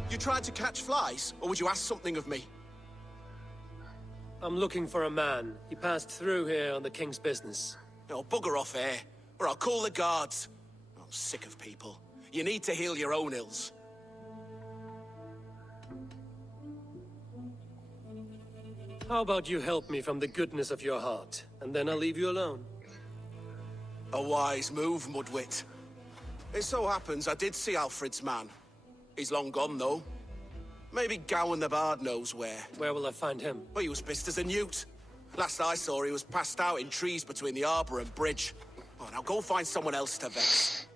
You tried to catch flies, or would you ask something of me? I'm looking for a man. He passed through here on the king's business. Oh, bugger off here, or I'll call the guards. I'm sick of people. You need to heal your own ills. How about you help me from the goodness of your heart, and then I'll leave you alone. A wise move, Mudwit. It so happens I did see Alfred's man. He's long gone, though. Maybe Gawain the Bard knows where. Where will I find him? Well, he was pissed as a newt. Last I saw, he was passed out in trees between the arbor and bridge. Oh, now go find someone else to vex.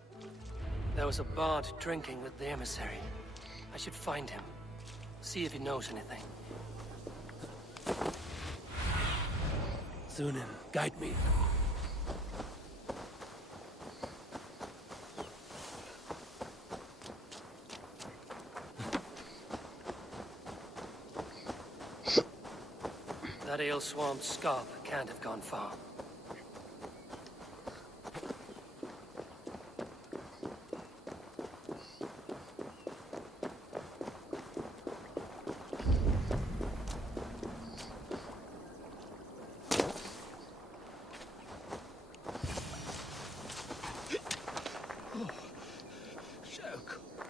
There was a bard drinking with the emissary. I should find him. See if he knows anything. Zunin, guide me. That ale-swamped scarp can't have gone far.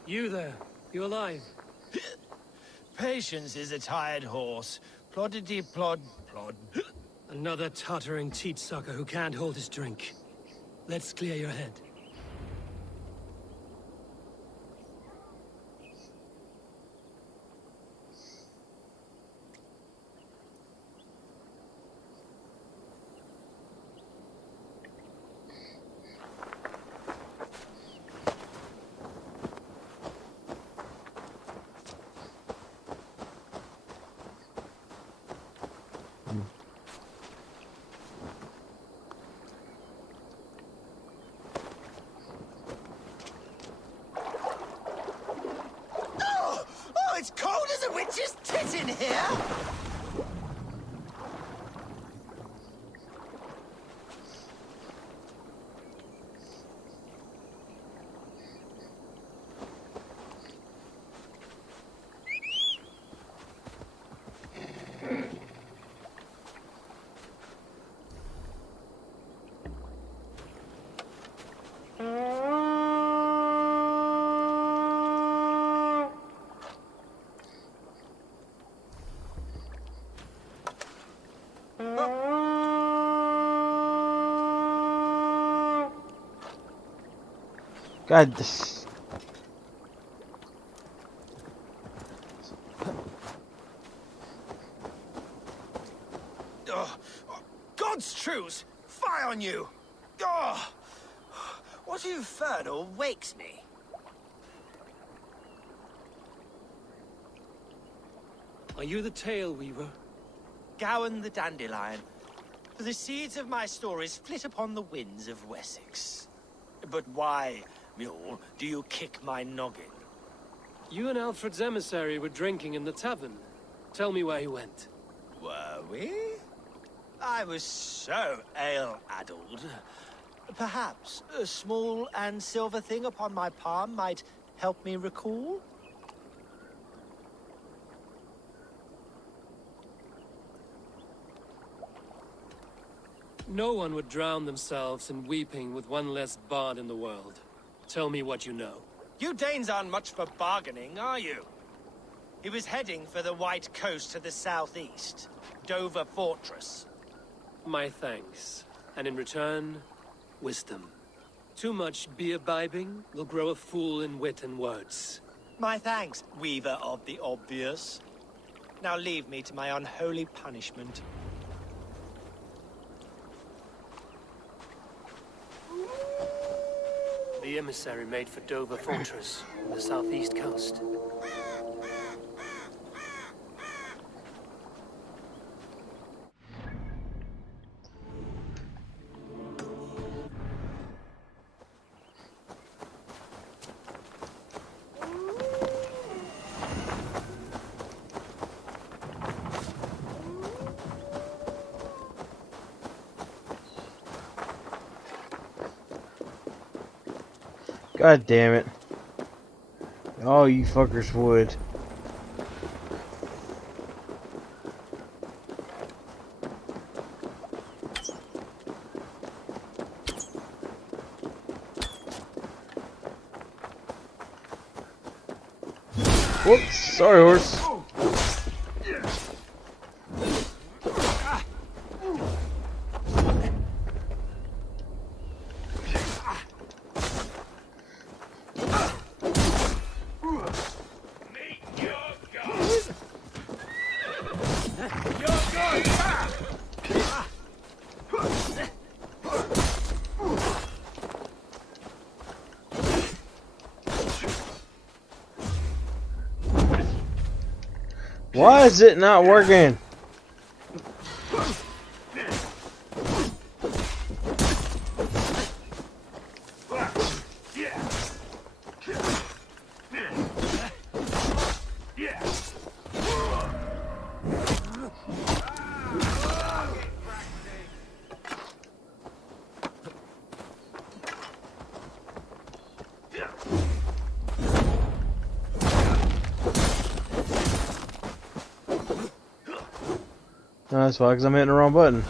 You there, you alive? Patience is a tired horse. Ploddity plod plod. Another tottering teat sucker who can't hold his drink. Let's clear your head. It's cold as a witch's tit in here! God, this... God's truce! Fie on you! Oh, what infernal wakes me? Are you the Tale Weaver? Gawain the Dandelion. For the seeds of my stories flit upon the winds of Wessex. But why, mule, do you kick my noggin? You and Alfred's emissary were drinking in the tavern. Tell me where he went. Were we? I was so ale-addled. Perhaps a small and silver thing upon my palm might help me recall? No one would drown themselves in weeping with one less bard in the world. Tell me what you know. You Danes aren't much for bargaining, are you? He was heading for the White Coast to the southeast. Dover Fortress. My thanks. And in return, wisdom. Too much beer-bibbing will grow a fool in wit and words. My thanks, weaver of the obvious. Now leave me to my unholy punishment. The emissary made for Dover Fortress, on the southeast coast. God damn it. Oh, you fuckers would. Whoops, sorry horse. Why is it not working? No, that's why, because I'm hitting the wrong button.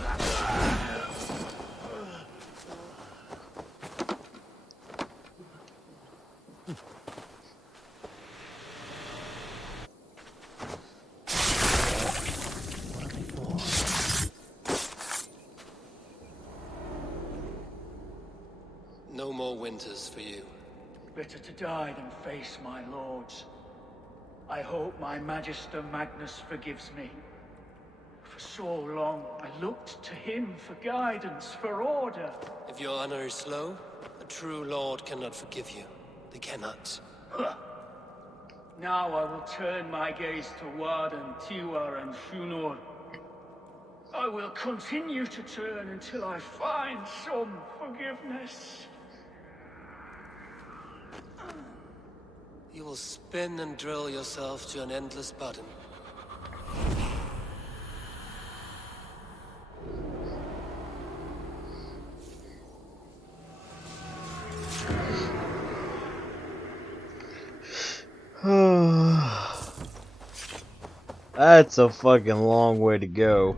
No more winters for you. Better to die than face my lords. I hope my Magister Magnus forgives me. For so long, I looked to him for guidance, for order. If your honor is slow, a true lord cannot forgive you. They cannot. Huh. Now I will turn my gaze to Warden, Tiwar, and Shunor. I will continue to turn until I find some forgiveness. You will spin and drill yourself to an endless button. That's a fucking long way to go.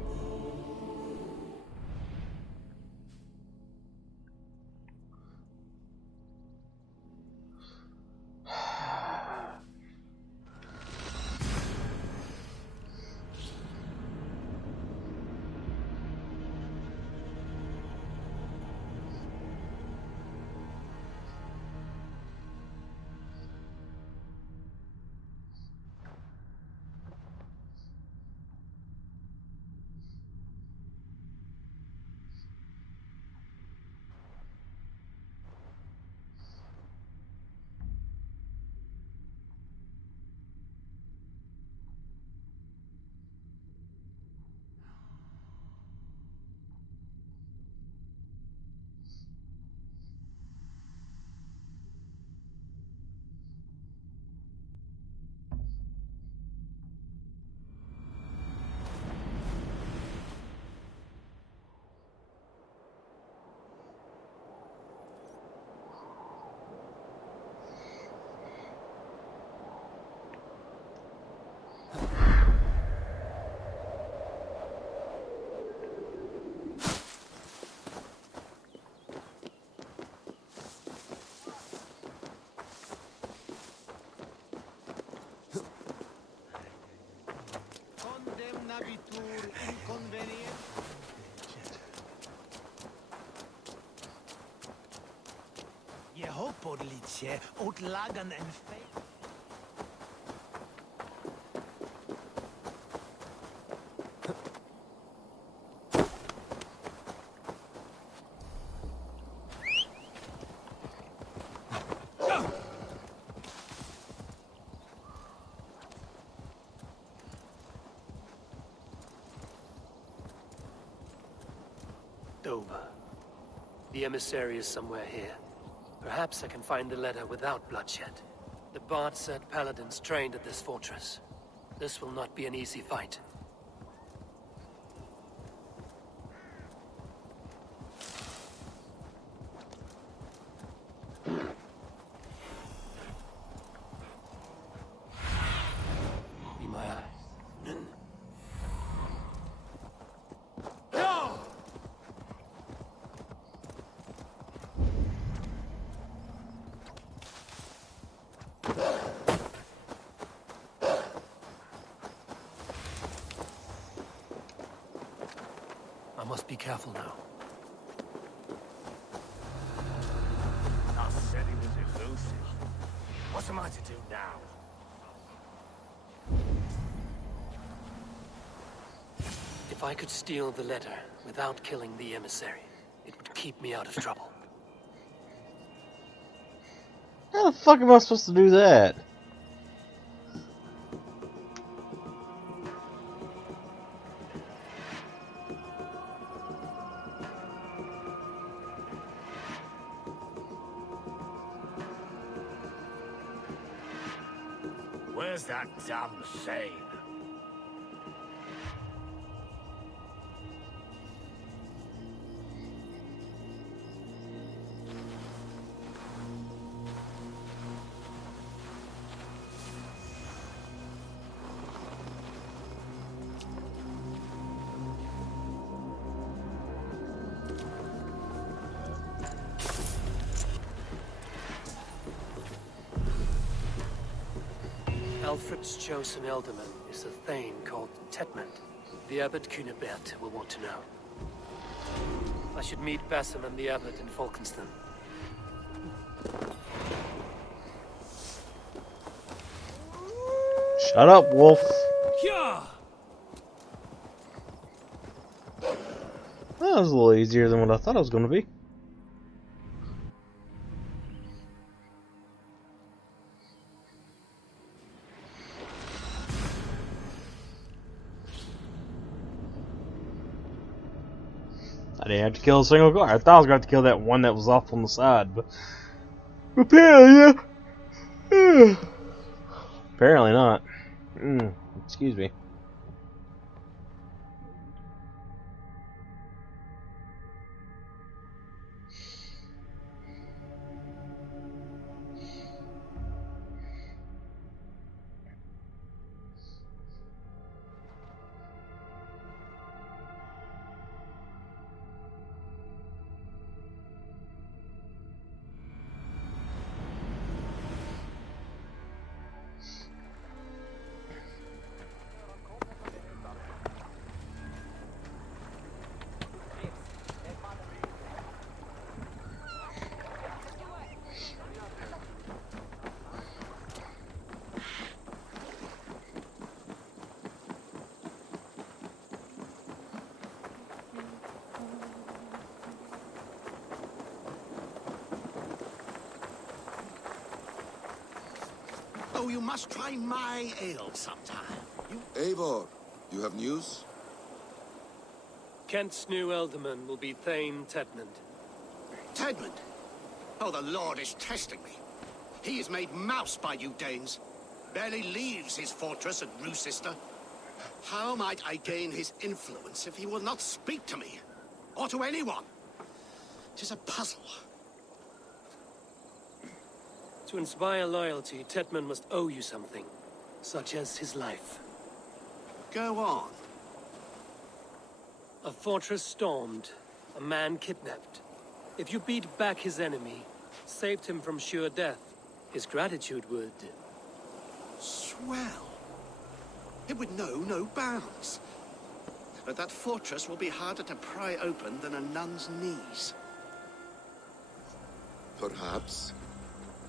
Dover. The emissary is somewhere here. Perhaps I can find the letter without bloodshed. The Bard said paladins trained at this fortress. This will not be an easy fight. Be my eye. I must be careful now. I said he was elusive. What am I to do now? If I could steal the letter without killing the emissary, it would keep me out of trouble. How the fuck am I supposed to do that? Where's that damn Thane? Alfred's chosen ealdorman is a Thane called Tedmund. The Abbot Cunibert will want to know. I should meet Basim and the Abbot in Falkenston. Shut up, wolf. Yeah. That was a little easier than what I thought it was going to be. I didn't have to kill a single guard. I thought I was going to have to kill that one that was off on the side, but apparently, apparently not. Excuse me. Oh, you must try my ale sometime. Eivor, you have news? Kent's new ealdorman will be Thane Tedmund. Tedmund? Oh, the Lord is testing me. He is made mouse by you Danes. Barely leaves his fortress at Roosister. How might I gain his influence if he will not speak to me? Or to anyone? 'Tis a puzzle. To inspire loyalty, Tedmund must owe you something, such as his life. Go on. A fortress stormed, a man kidnapped. If you beat back his enemy, saved him from sure death, his gratitude would... Swell. It would know no bounds. but that fortress will be harder to pry open than a nun's knees. Perhaps.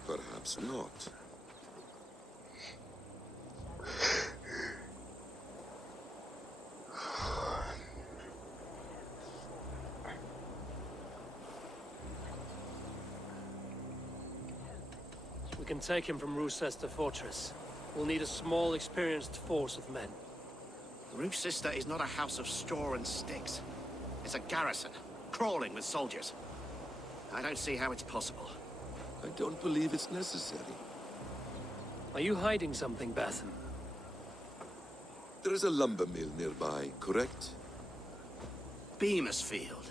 Perhaps not. We can take him from Rochester Fortress. We'll need a small, experienced force of men. Rochester is not a house of straw and sticks. It's a garrison, crawling with soldiers. I don't see how it's possible. I don't believe it's necessary. Are you hiding something, Batham? There is a lumber mill nearby, correct? Beamersfield.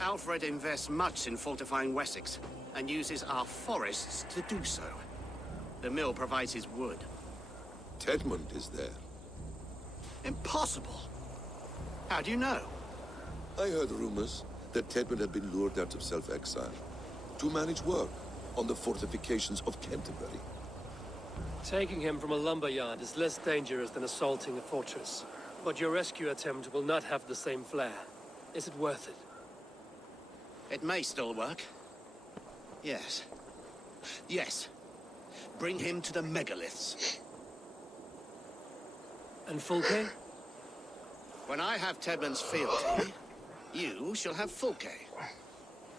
Alfred invests much in fortifying Wessex, and uses our forests to do so. The mill provides his wood. Tedmund is there. Impossible! How do you know? I heard rumors that Tedmund had been lured out of self-exile to manage work on the fortifications of Canterbury. Taking him from a lumberyard is less dangerous than assaulting a fortress. But your rescue attempt will not have the same flair. Is it worth it? It may still work. Yes. Yes. Bring him to the megaliths. And Fulke? When I have Tedmund's fealty, you shall have Fulke.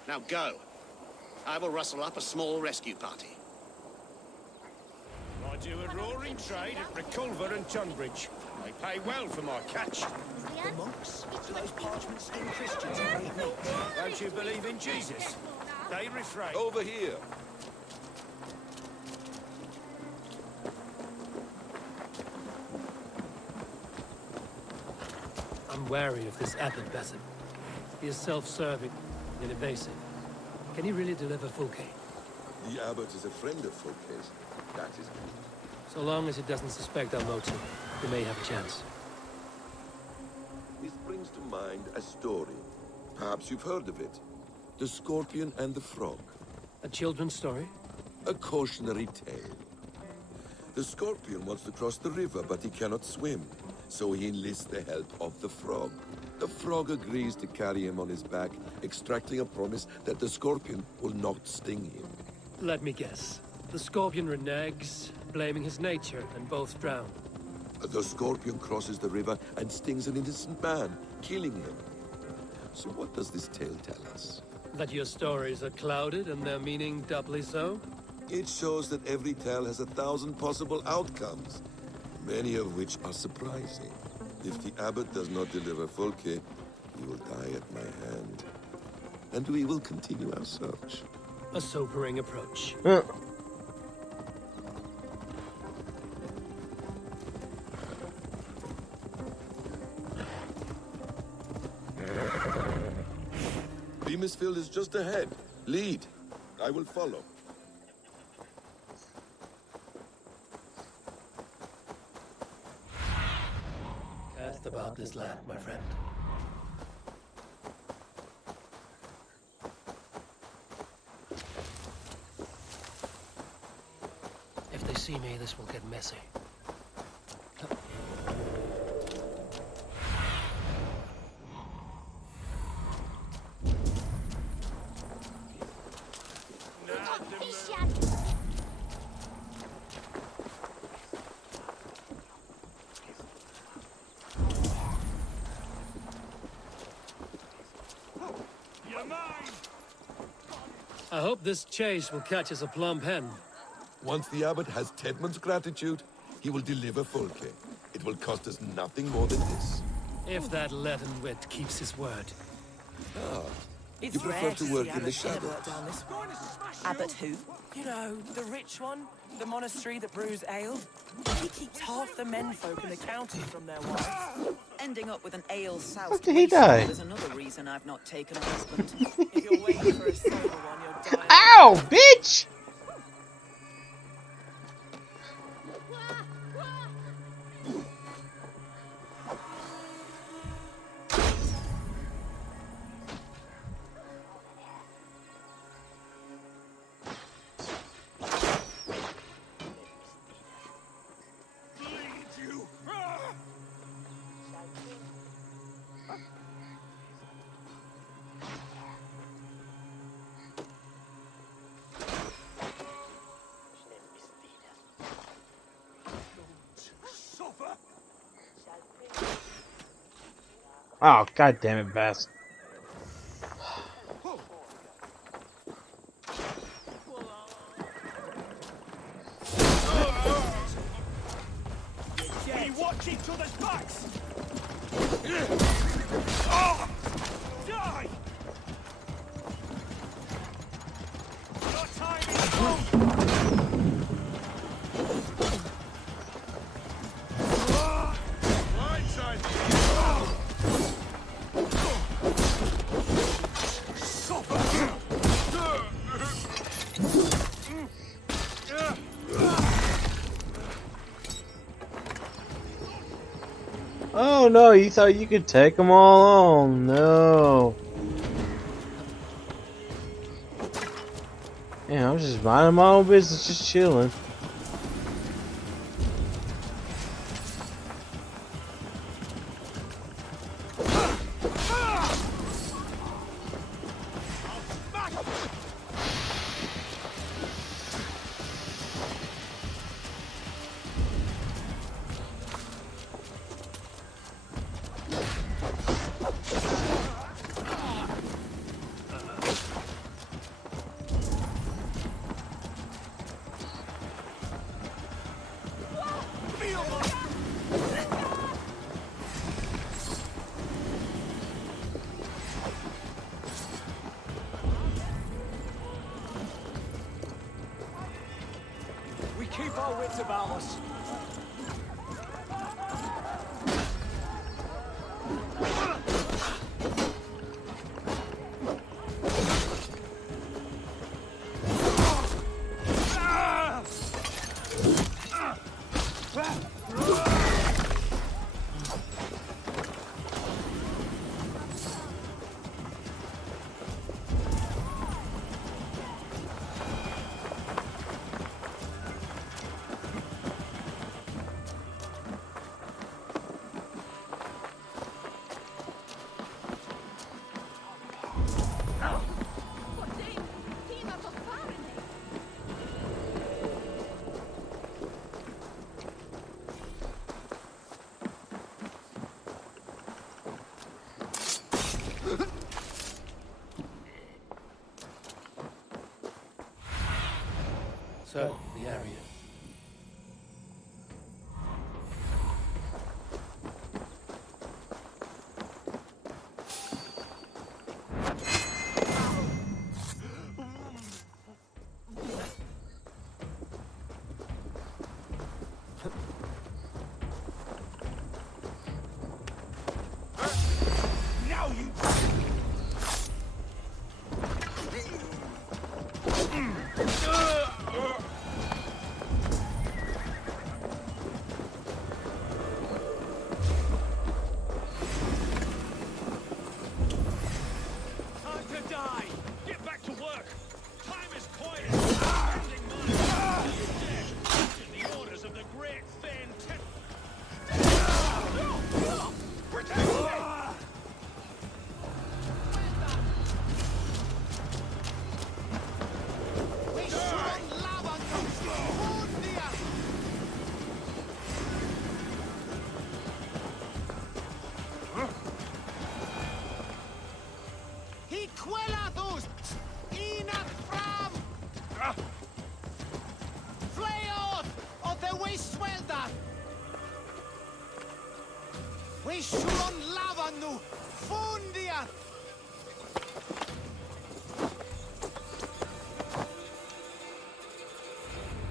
Now go. I will rustle up a small rescue party. I do a roaring trade at Reculver and Tunbridge. They pay well for my catch. The monks? Do those parchment-skinned Christians eat meat? Don't you believe in Jesus? They refrain. Over here. I'm wary of this Abbot Batham. He is self-serving and evasive. Can he really deliver Fulke? The abbot is a friend of Fulke's. That is good. So long as he doesn't suspect our motive, we may have a chance. This brings to mind a story. Perhaps you've heard of it. The Scorpion and the Frog. A children's story? A cautionary tale. The Scorpion wants to cross the river, but he cannot swim. So he enlists the help of the Frog. The Frog agrees to carry him on his back, extracting a promise that the Scorpion will not sting him. Let me guess. The Scorpion reneges, blaming his nature, and both drown. The Scorpion crosses the river and stings an innocent man, killing him. So what does this tale tell us? That your stories are clouded and their meaning doubly so? It shows that every tale has 1,000 possible outcomes, many of which are surprising. If the abbot does not deliver Fulke, he will die at my hand. And we will continue our search. A sobering approach. Beamersfield is just ahead. Lead. I will follow. Cast about this land, my friend. If they see me, this will get messy. I hope this chase will catch us a plump hen. Once the abbot has Tedmund's gratitude, he will deliver Fulke. It will cost us nothing more than this. If that leaden wit keeps his word. Ah, It's you prefer rare to see work in the Abbot shadows. Edward down this way. Abbot who? You know, the rich one. The monastery that brews ale. He keeps half the menfolk in the county from their wives. Ending up with an ale south. When did he die? There's another reason I've not taken a husband. If you're waiting for a sober one, you're dying. Ow, bitch! Oh, god damn it, Bess. We watch each other's backs! Die! Your time is Oh no, you thought you could take them all on? No. Yeah, I was just minding my own business, just chilling. keep our wits about us. So, the area. Now you. Time to die. Get back to work. Time is quiet. The orders of the great Fantastic. Protect me!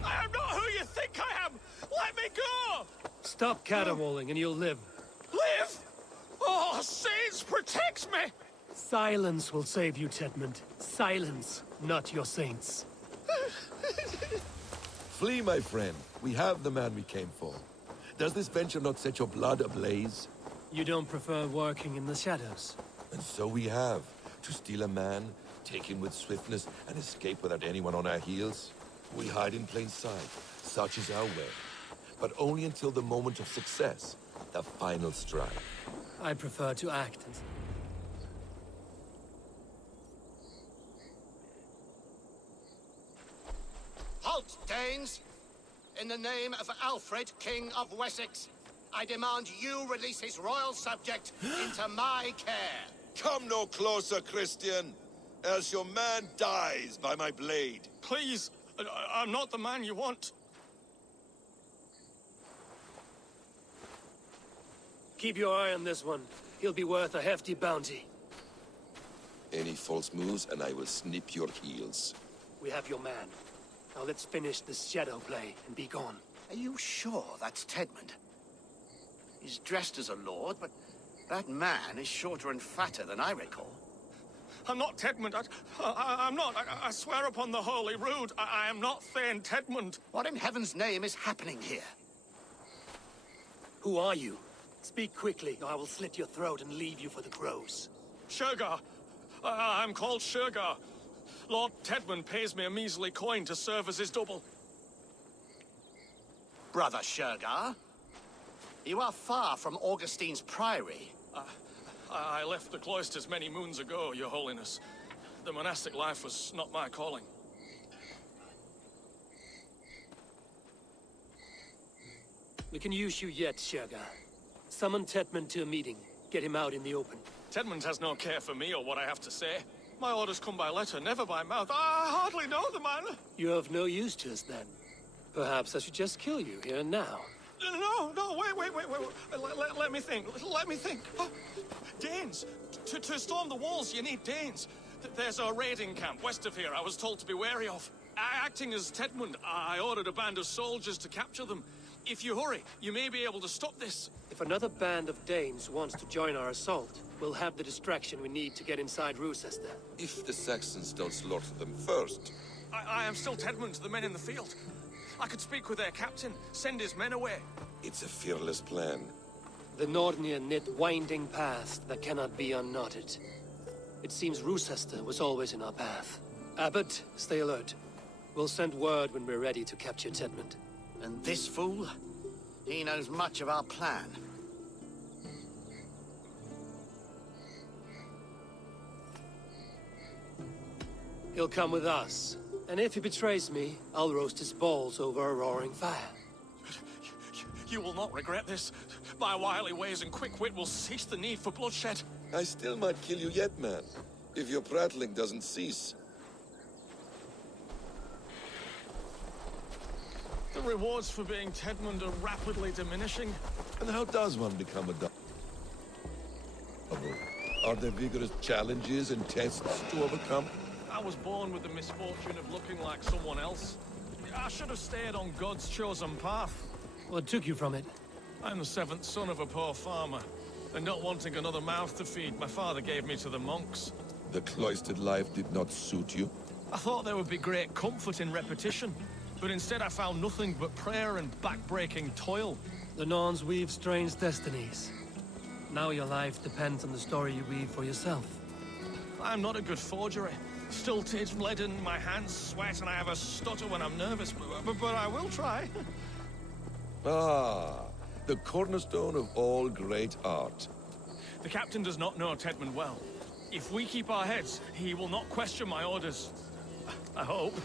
I am not who you think I am! Let me go! Stop caterwauling and you'll live. Live? Oh, Saints, protect me! Silence will save you, Tedmund. Silence, not your saints. Flee, my friend. We have the man we came for. Does this venture not set your blood ablaze? You don't prefer working in the shadows? And so we have. To steal a man, take him with swiftness, and escape without anyone on our heels. We hide in plain sight. Such is our way. But only until the moment of success. The final strike. I prefer to act and... Halt, Danes! In the name of Alfred, King of Wessex, I demand you release his royal subject into my care. Come no closer, Christian, else your man dies by my blade. Please, I'm not the man you want. Keep your eye on this one. He'll be worth a hefty bounty. Any false moves, and I will snip your heels. We have your man. Now let's finish this shadow play and be gone. Are you sure that's Tedmund? He's dressed as a lord, but that man is shorter and fatter than I recall. I'm not Tedmund. I'm not. I swear upon the Holy Rood, I am not Thane Tedmund. What in heaven's name is happening here? Who are you? Speak quickly, or I will slit your throat and leave you for the crows. Shergar. I'm called Shergar. Lord Tedmund pays me a measly coin to serve as his double. Brother Shergar, you are far from Augustine's priory. I left the cloisters many moons ago, Your Holiness. The monastic life was not my calling. We can use you yet, Shergar. Summon Tedmund to a meeting. Get him out in the open. Tedmund has no care for me or what I have to say. My orders come by letter, never by mouth. I hardly know the man. You're of no use to us, then. Perhaps I should just kill you here and now. No, wait. Let me think. Oh, Danes. To storm the walls, you need Danes. There's a raiding camp west of here I was told to be wary of. Acting as Tedmund, I ordered a band of soldiers to capture them. If you hurry, you may be able to stop this. If another band of Danes wants to join our assault, we'll have the distraction we need to get inside Roosester. If the Saxons don't slaughter them first. I am still Tedmund to the men in the field. I could speak with their captain, send his men away. It's a fearless plan. The Nordnir knit winding paths that cannot be unknotted. It seems Roosester was always in our path. Abbot, stay alert. We'll send word when we're ready to capture Tedmund. And this fool? He knows much of our plan. He'll come with us. And if he betrays me, I'll roast his balls over a roaring fire. You will not regret this. My wily ways and quick wit will cease the need for bloodshed. I still might kill you yet, man. If your prattling doesn't cease. The rewards for being Tedmund are rapidly diminishing. And how does one become a double? Are there vigorous challenges and tests to overcome? I was born with the misfortune of looking like someone else. I should have stayed on God's chosen path. What took you from it? I'm the seventh son of a poor farmer. And not wanting another mouth to feed, my father gave me to the monks. The cloistered life did not suit you? I thought there would be great comfort in repetition. But instead I found nothing but prayer and back-breaking toil. The Norns weave strange destinies. Now your life depends on the story you weave for yourself. I'm not a good forgery. Stilted, leaden, my hands sweat, and I have a stutter when I'm nervous, but I will try. Ah, the cornerstone of all great art. The captain does not know Tedmund well. If we keep our heads, he will not question my orders. I hope.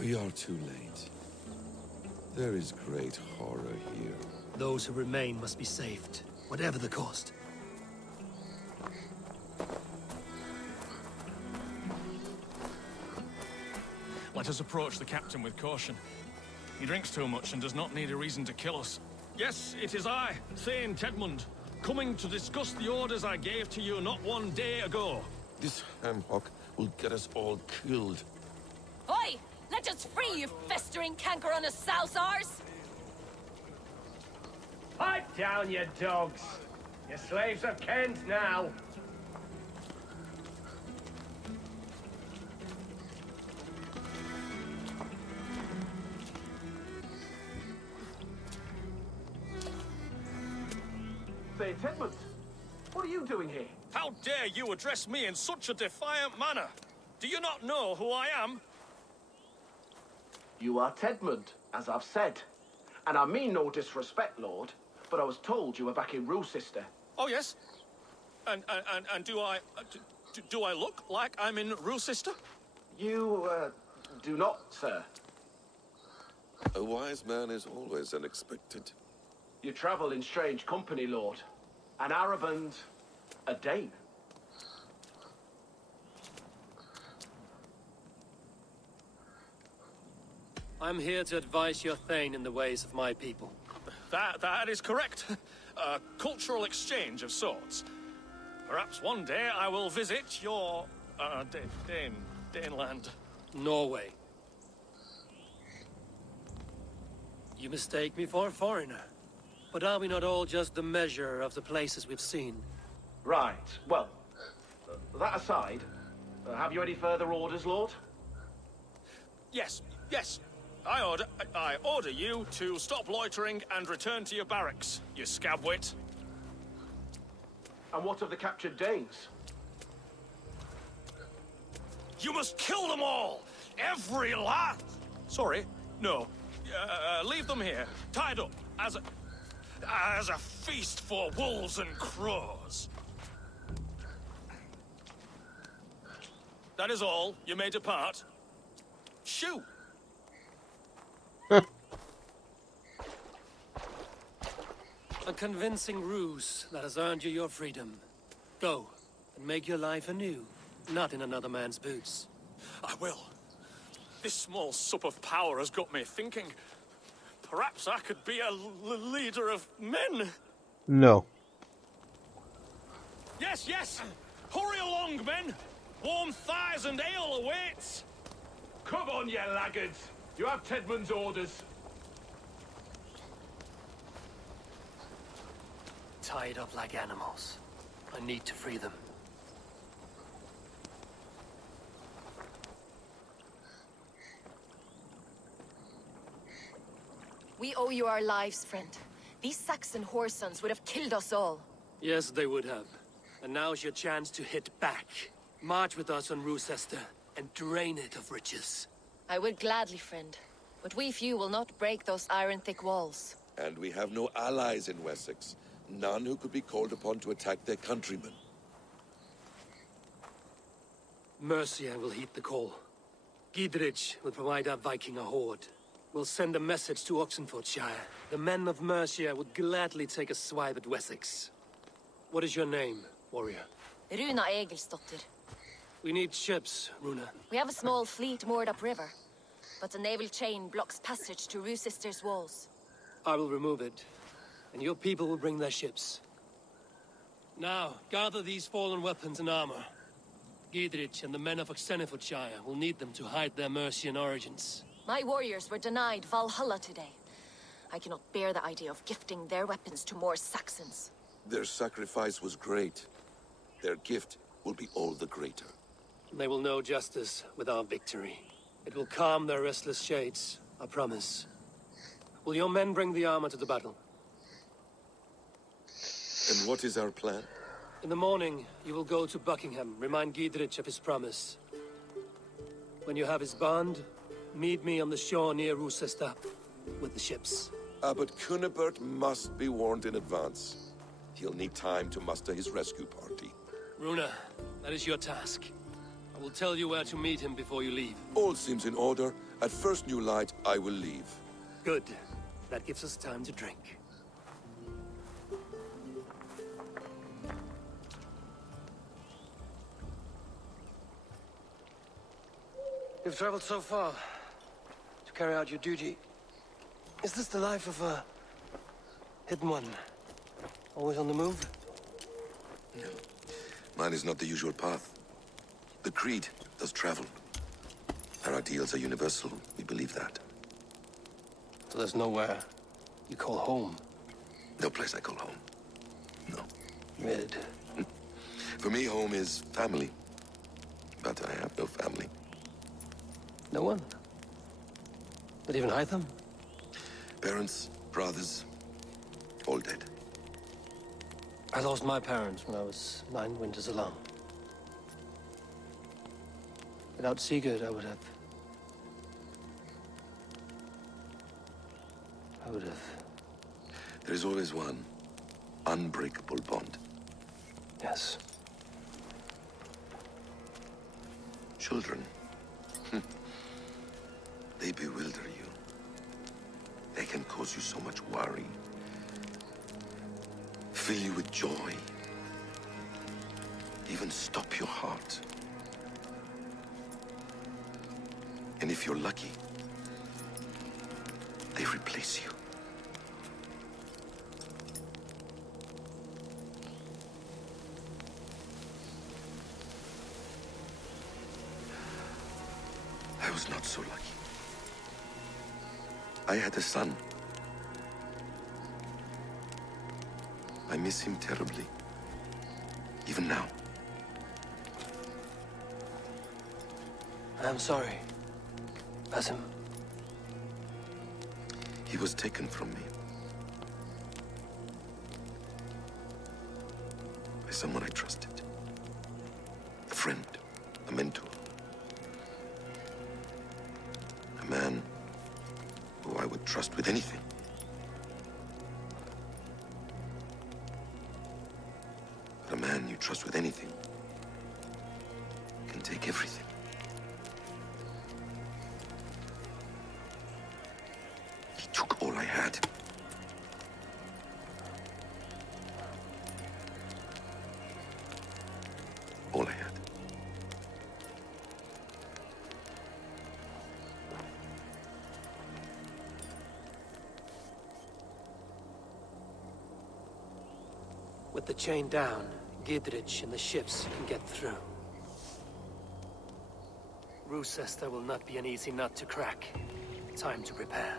We are too late. There is great horror here. Those who remain must be saved, whatever the cost. Let us approach the captain with caution. He drinks too much and does not need a reason to kill us. Yes, it is I, Thane Tedmund, coming to discuss the orders I gave to you not one day ago. This hamhock will get us all killed. Oi! Let us free, you festering canker on a sousars! Pipe down, you dogs! You're slaves of Kent now! Say, Tedmund, what are you doing here? How dare you address me in such a defiant manner? Do you not know who I am? You are Tedmund, as I've said. And I mean no disrespect, Lord, but I was told you were back in Roosester. Oh, yes? And do I look like I'm in Roosester? You, do not, sir. A wise man is always unexpected. You travel in strange company, Lord. An Arab and a Dane. I'm here to advise your Thane in the ways of my people. That is correct. A cultural exchange of sorts. Perhaps one day I will visit your, Daneland. Norway. You mistake me for a foreigner. But are we not all just the measure of the places we've seen? Right. Well, that aside, have you any further orders, Lord? Yes. I order you to stop loitering and return to your barracks, you scabwit. And what of the captured Danes? You must kill them all! Every last! Sorry, no. Leave them here, tied up, as a feast for wolves and crows. That is all. You may depart. Shoo! A convincing ruse that has earned you your freedom. Go, and make your life anew, not in another man's boots. I will. This small sup of power has got me thinking. Perhaps I could be a leader of men. No. Yes! Hurry along, men! Warm thighs and ale awaits! Come on, you laggards! You have Tedmund's orders. Tied up like animals. I need to free them. We owe you our lives, friend. These Saxon whoresons would have killed us all. Yes, they would have. And now's your chance to hit back. March with us on Roosester and drain it of riches. I would gladly, friend. But we few will not break those iron-thick walls. And we have no allies in Wessex. None who could be called upon to attack their countrymen. Mercia will heed the call. Gidrich will provide our Viking a horde. We'll send a message to Oxenfordshire. The men of Mercia would gladly take a swipe at Wessex. What is your name, warrior? Runa Egilsdotter. We need ships, Runa. We have a small fleet moored upriver, but the naval chain blocks passage to Roosester's walls. I will remove it, and your people will bring their ships. Now, gather these fallen weapons and armor. Gidrich and the men of Oxenfordshire will need them to hide their Mercian origins. My warriors were denied Valhalla today. I cannot bear the idea of gifting their weapons to more Saxons. Their sacrifice was great. Their gift will be all the greater. They will know justice with our victory. It will calm their restless shades, I promise. Will your men bring the armor to the battle? And what is our plan? In the morning, you will go to Buckingham, remind Gidrich of his promise. When you have his bond, meet me on the shore near Roosester, with the ships. Abbot Cunibert must be warned in advance. He'll need time to muster his rescue party. Runa, that is your task. I will tell you where to meet him before you leave. All seems in order. At first new light, I will leave. Good. That gives us time to drink. You've traveled so far to carry out your duty. Is this the life of a hidden one? Always on the move? No. Mine is not the usual path. The Creed does travel. Our ideals are universal. We believe that. So there's nowhere you call home? No place I call home. No. Mid. For me, home is family. But I have no family. No one? Not even Hytham? Parents, brothers, all dead. I lost my parents when I was 9 winters alone. Without Sigurd, I would have... There is always one unbreakable bond. Yes. Children. They bewilder you. They can cause you so much worry. Fill you with joy. Even stop your heart. And if you're lucky, they replace you. I was not so lucky. I had a son. I miss him terribly. Even now. I'm sorry, Basim. He was taken from me. By someone I trusted. A friend, a mentor. A man who I would trust with anything. But a man you trust with anything can take everything. He took all I had. All I had. With the chain down, Gidrich and the ships can get through. Roosester will not be an easy nut to crack. Time to prepare.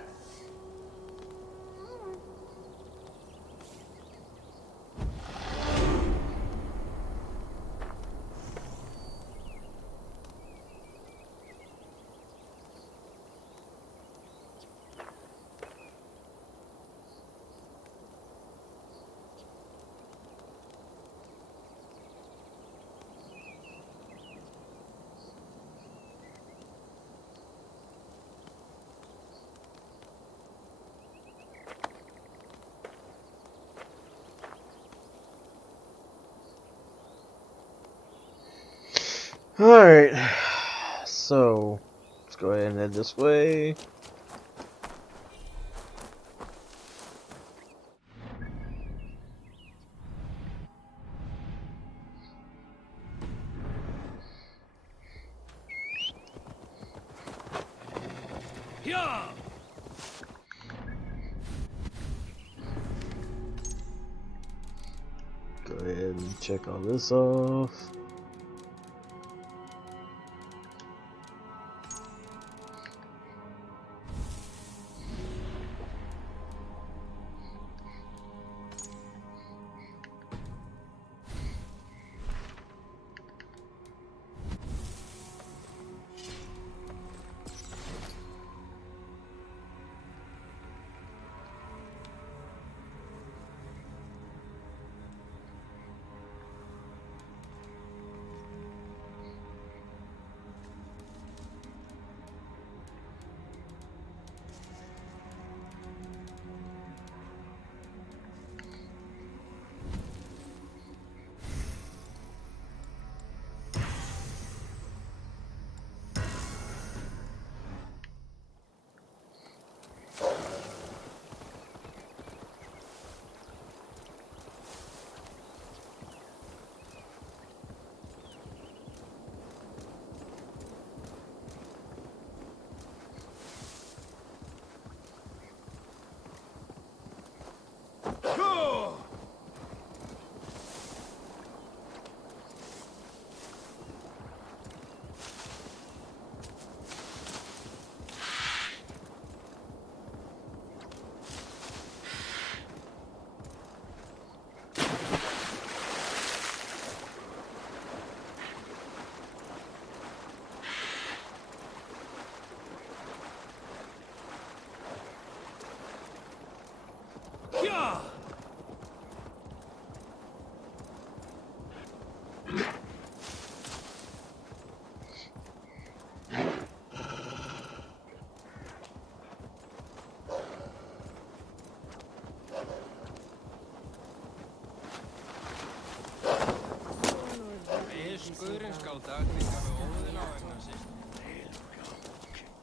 Alright, so let's go ahead and head this way. Yeah. Go ahead and check all this off.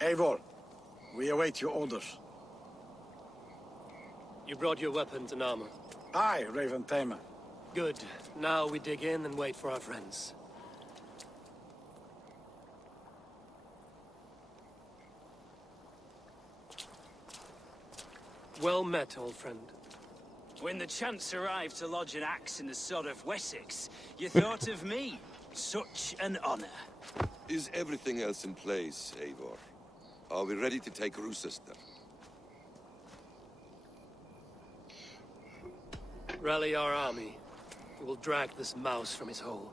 Eivor, We await your orders. You brought your weapons and armor. Aye, Raven Tamer. Good. Now we dig in and wait for our friends. Well met, old friend. When the chance arrived to lodge an axe in the sod of Wessex, you thought of me. Such an honor. Is everything else in place, Eivor? Are we ready to take Rochester? Rally our army. We will drag this mouse from his hole.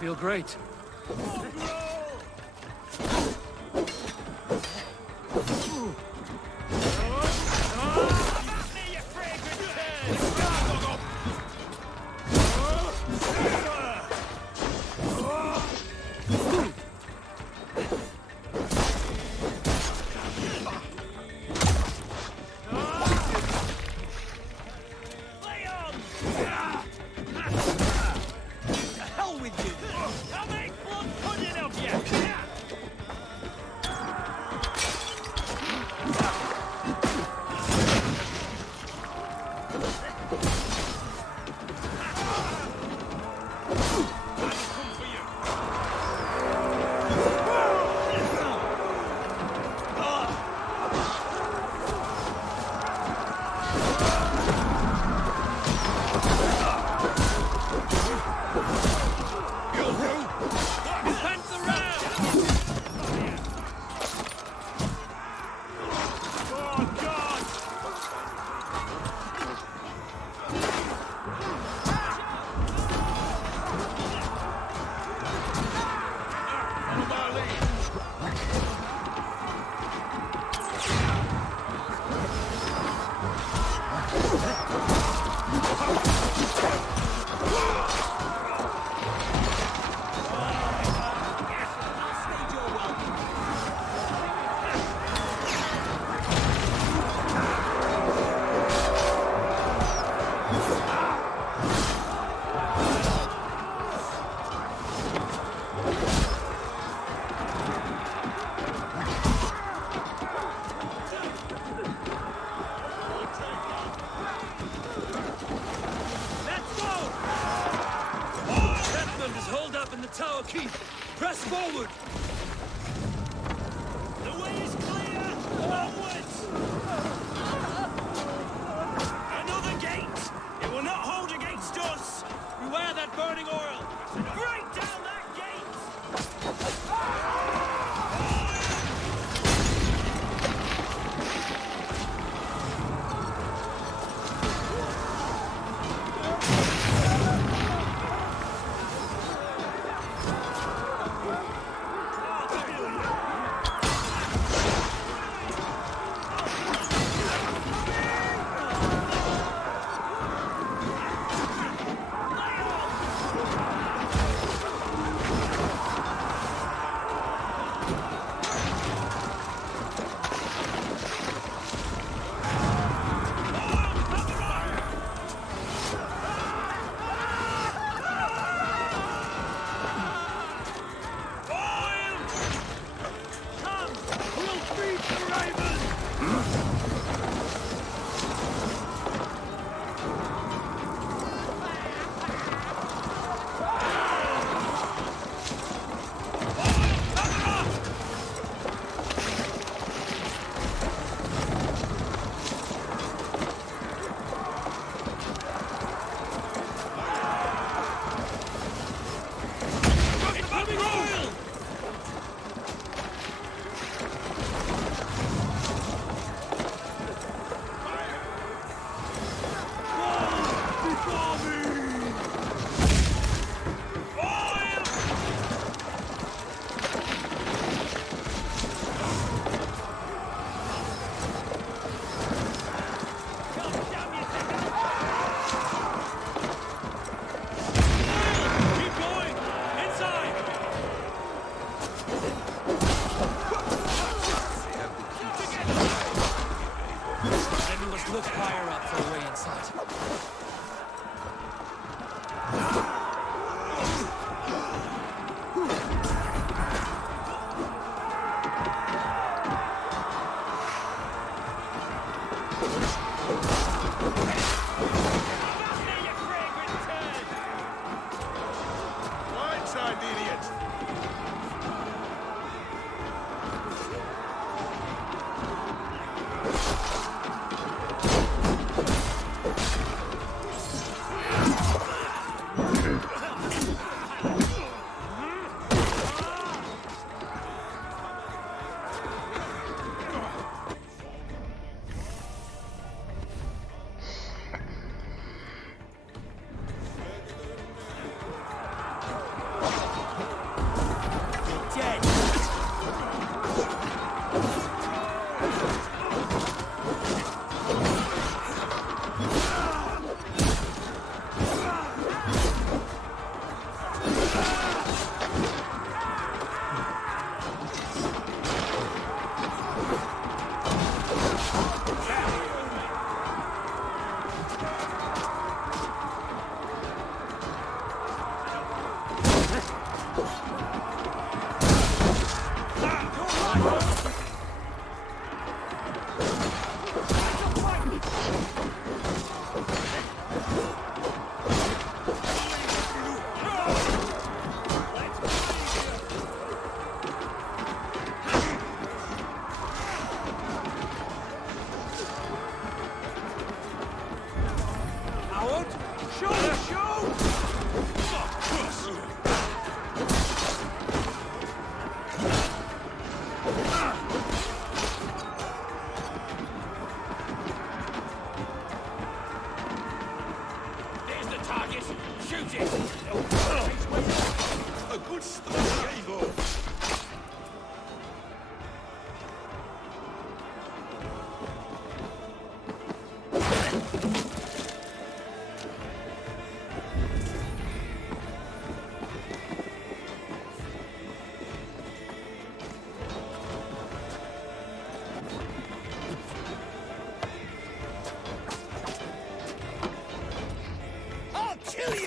Feel great.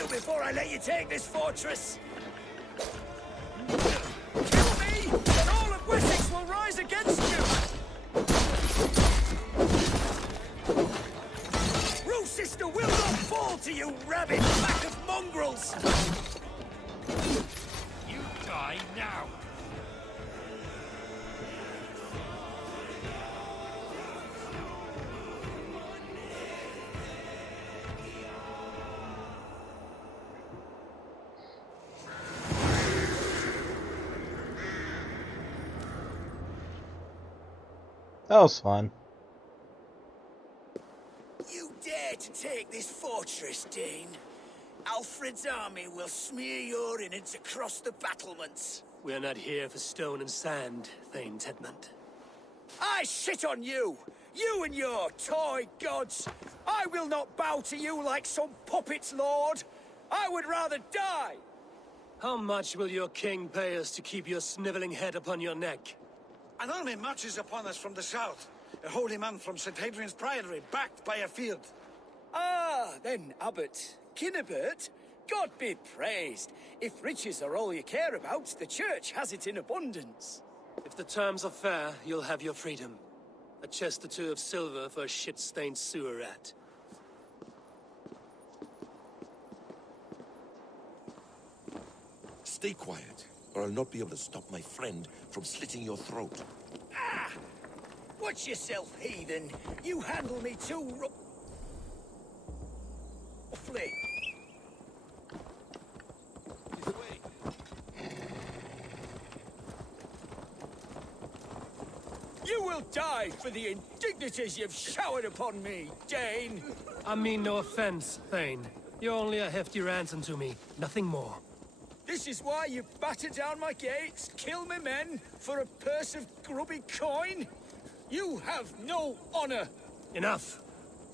Before I let you take this fortress! Kill me, and all of Wessex will rise against you! Rochester will not fall to you, rabid pack of mongrels! You die now! That was fun. You dare to take this fortress, Dane? Alfred's army will smear your innards across the battlements. We are not here for stone and sand, Thane Tedmund. I shit on you! You and your toy gods! I will not bow to you like some puppet's lord! I would rather die! How much will your king pay us to keep your sniveling head upon your neck? An army marches upon us from the south. A holy man from St. Hadrian's Priory, backed by a field. Ah, then, Abbot Kinnebert, God be praised. If riches are all you care about, the church has it in abundance. If the terms are fair, you'll have your freedom. A chest or two of silver for a shit-stained sewer rat. Stay quiet, or I'll not be able to stop my friend from slitting your throat. Ah! Watch yourself, heathen. You handle me too roughly. You will die for the indignities you've showered upon me, Dane. I mean no offense, Thane. You're only a hefty ransom to me, nothing more. This is why you batter down my gates, kill my men for a purse of grubby coin? You have no honor. Enough.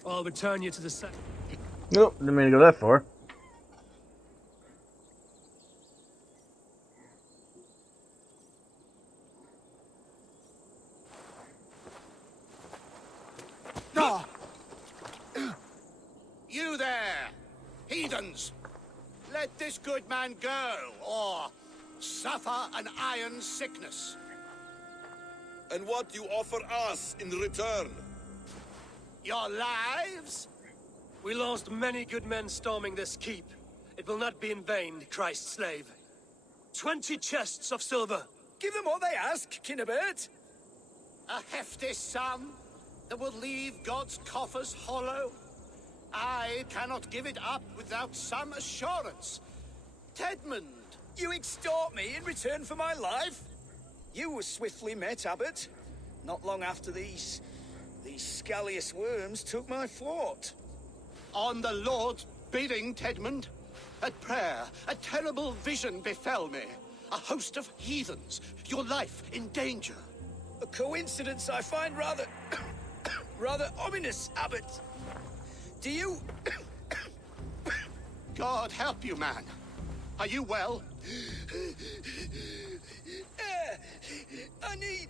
I'll return you to the set. Nope, didn't mean to go that far. You there, heathens! Let this good man go, or suffer an iron sickness. And what you offer us in return? Your lives? We lost many good men storming this keep. It will not be in vain, Christ's slave. 20 chests of silver. Give them all they ask, Kinnebert. A hefty sum that will leave God's coffers hollow. I cannot give it up without some assurance. Tedmund! You extort me in return for my life? You were swiftly met, Abbot. Not long after these scallious worms took my fort. On the Lord's bidding, Tedmund. At prayer, a terrible vision befell me. A host of heathens, your life in danger. A coincidence I find rather... rather ominous, Abbot. Do you... God help you, man. Are you well? Air! I need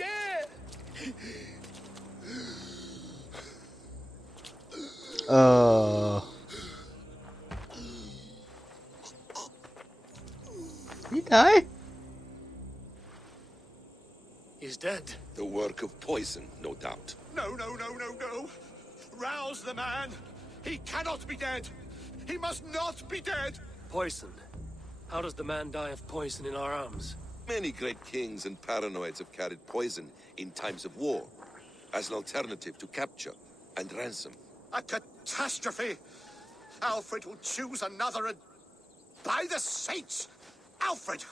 air! He die? He's dead. The work of poison, no doubt. No. Rouse the man. He cannot be dead. He must not be dead. Poison. How does the man die of poison in our arms? Many great kings and paranoids have carried poison in times of war, as an alternative to capture and ransom. A catastrophe! Alfred will choose another and... By the saints! Alfred!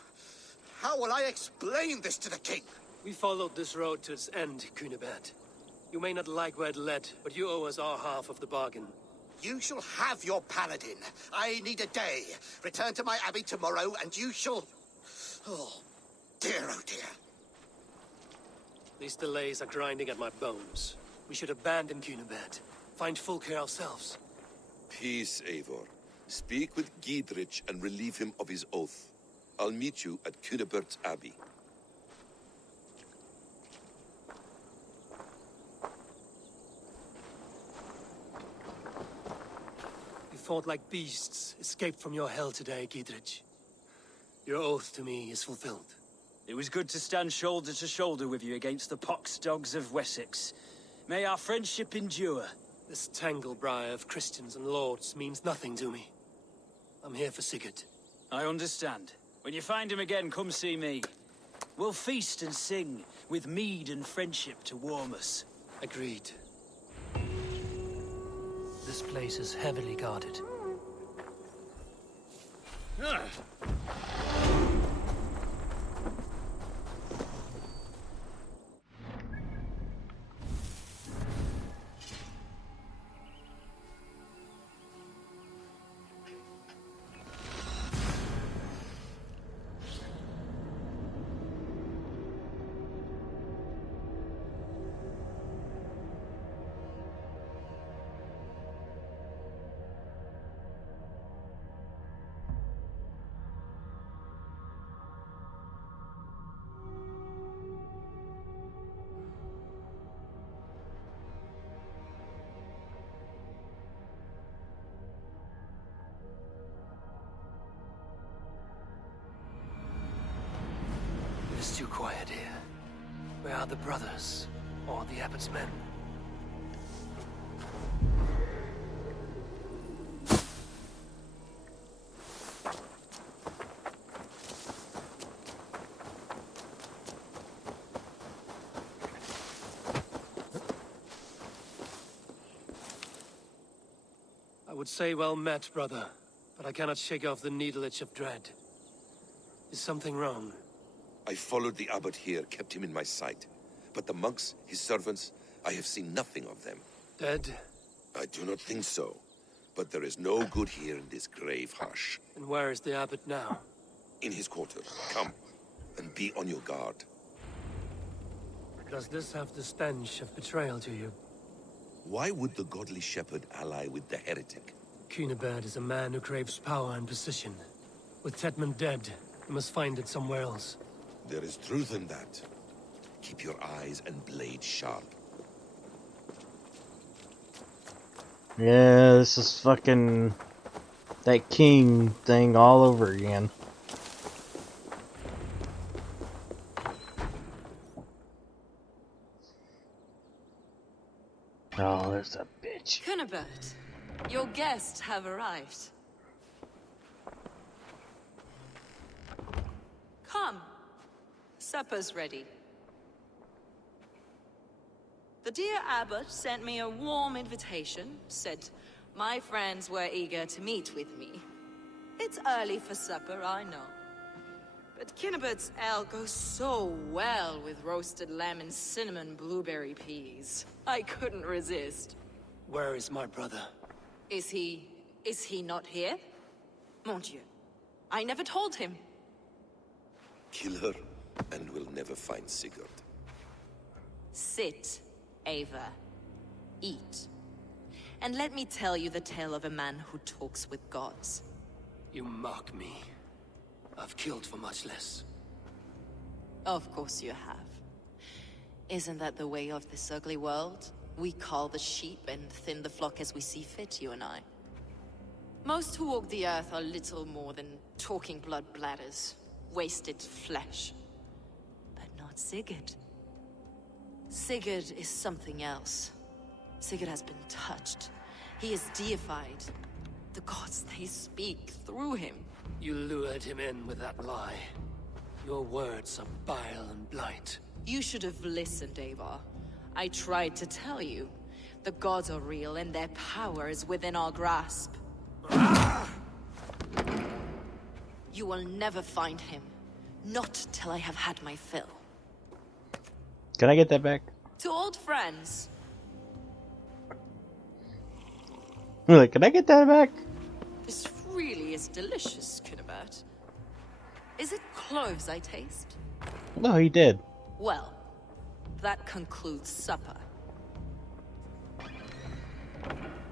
How will I explain this to the king? We followed this road to its end, Cunibert. You may not like where it led, but you owe us our half of the bargain. You shall have your paladin. I need a day. Return to my abbey tomorrow, and you shall... Oh dear. These delays are grinding at my bones. We should abandon Cunibert. Find Fulke ourselves. Peace, Eivor. Speak with Giedrich and relieve him of his oath. I'll meet you at Cunebert's Abbey. You fought like beasts, escaped from your hell today, Giedrich. Your oath to me is fulfilled. It was good to stand shoulder to shoulder with you against the pox dogs of Wessex. May our friendship endure. This tanglebriar of Christians and lords means nothing to me. I'm here for Sigurd. I understand. When you find him again, come see me. We'll feast and sing, with mead and friendship to warm us. Agreed. This place is heavily guarded. quiet here. Where are the brothers, or the abbot's men? I would say well met, brother, but I cannot shake off the needle itch of dread. Is something wrong? I followed the abbot here, kept him in my sight. But the monks, his servants, I have seen nothing of them. Dead? I do not think so. But there is no good here in this grave hush. And where is the abbot now? In his quarters. Come, and be on your guard. Does this have the stench of betrayal to you? Why would the godly shepherd ally with the heretic? Cunibert is a man who craves power and position. With Tedmund dead, he must find it somewhere else. There is truth in that. Keep your eyes and blade sharp. Yeah, this is fucking that king thing all over again. Oh, there's a bitch. Cunibert, your guests have arrived. Come. Supper's ready. The dear abbot sent me a warm invitation, said my friends were eager to meet with me. It's early for supper, I know. But Cunibert's ale goes so well with roasted lamb and cinnamon blueberry peas. I couldn't resist. Where is my brother? Is he not here? Mon Dieu. I never told him. Kill her, and we'll never find Sigurd. Sit, Ava. Eat. And let me tell you the tale of a man who talks with gods. You mock me. I've killed for much less. Of course you have. Isn't that the way of this ugly world? We cull the sheep and thin the flock as we see fit, you and I. Most who walk the earth are little more than talking blood bladders, wasted flesh. But not Sigurd. Sigurd is something else. Sigurd has been touched. He is deified. The gods, they speak through him. You lured him in with that lie. Your words are bile and blight. You should have listened, Ava. I tried to tell you. The gods are real and their power is within our grasp. You will never find him. Not till I have had my fill. Can I get that back? To old friends. Like, can I get that back? This really is delicious, Cunibert. Is it cloves I taste? No, he did. Well, that concludes supper.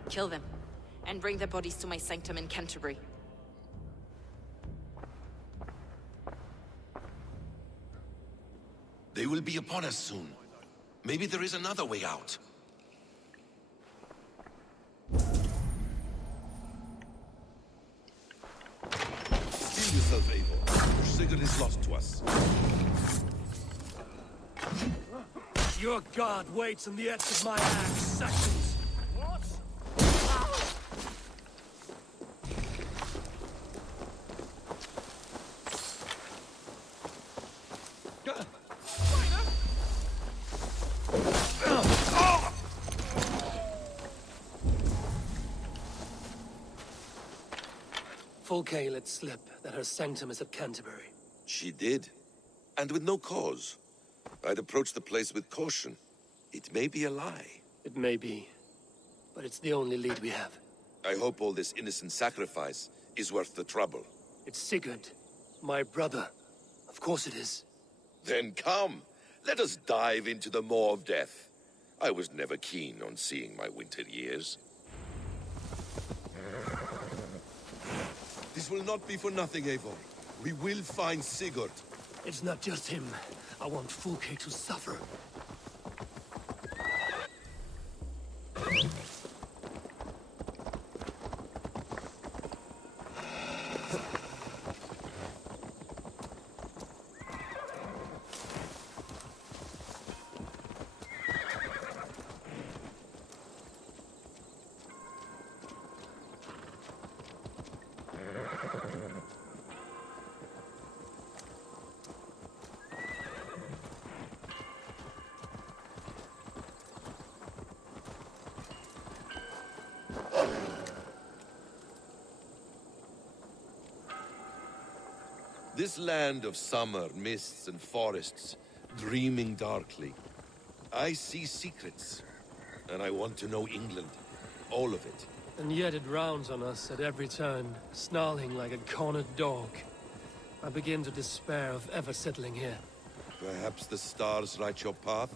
Kill them, and bring their bodies to my sanctum in Canterbury. They will be upon us soon. Maybe there is another way out. Steal yourself, Eivor. Sigurd is lost to us. Your god waits on the edge of my axe, Saxons. What? Fulke let slip that her sanctum is at Canterbury. She did. And with no cause. I'd approach the place with caution. It may be a lie. It may be. But it's the only lead we have. I hope all this innocent sacrifice is worth the trouble. It's Sigurd. My brother. Of course it is. Then come. Let us dive into the maw of death. I was never keen on seeing my winter years. This will not be for nothing, Eivor. We will find Sigurd. It's not just him. I want Fulke to suffer. This land of summer, mists and forests, dreaming darkly. I see secrets, and I want to know England. All of it. And yet it rounds on us at every turn, snarling like a cornered dog. I begin to despair of ever settling here. Perhaps the stars write your path,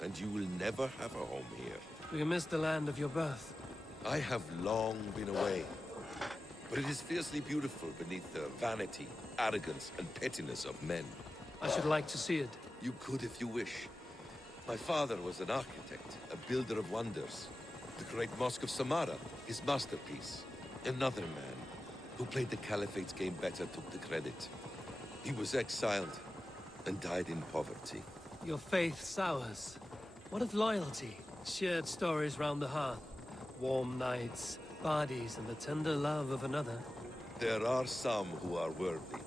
and you will never have a home here. Do you miss the land of your birth? I have long been away, but it is fiercely beautiful beneath the vanity, arrogance, and pettiness of men. I should like to see it. You could if you wish. My father was an architect, a builder of wonders. The great Mosque of Samarra, his masterpiece. Another man, who played the Caliphate's game better, took the credit. He was exiled, and died in poverty. Your faith sours. What of loyalty? Shared stories round the hearth. Warm nights, bodies, and the tender love of another. There are some who are worthy.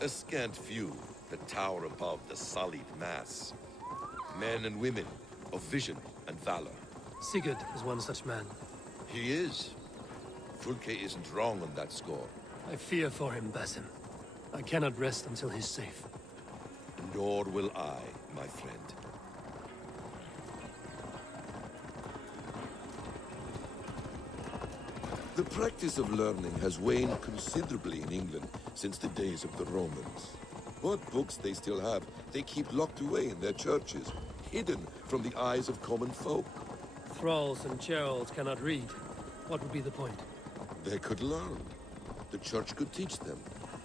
A scant few that tower above the sullied mass. Men and women of vision and valor. Sigurd is one such man. He is. Fulke isn't wrong on that score. I fear for him, Basim. I cannot rest until he's safe. Nor will I, my friend. The practice of learning has waned considerably in England since the days of the Romans. What books they still have, they keep locked away in their churches, hidden from the eyes of common folk. Thralls and Geralds cannot read. What would be the point? They could learn. The church could teach them.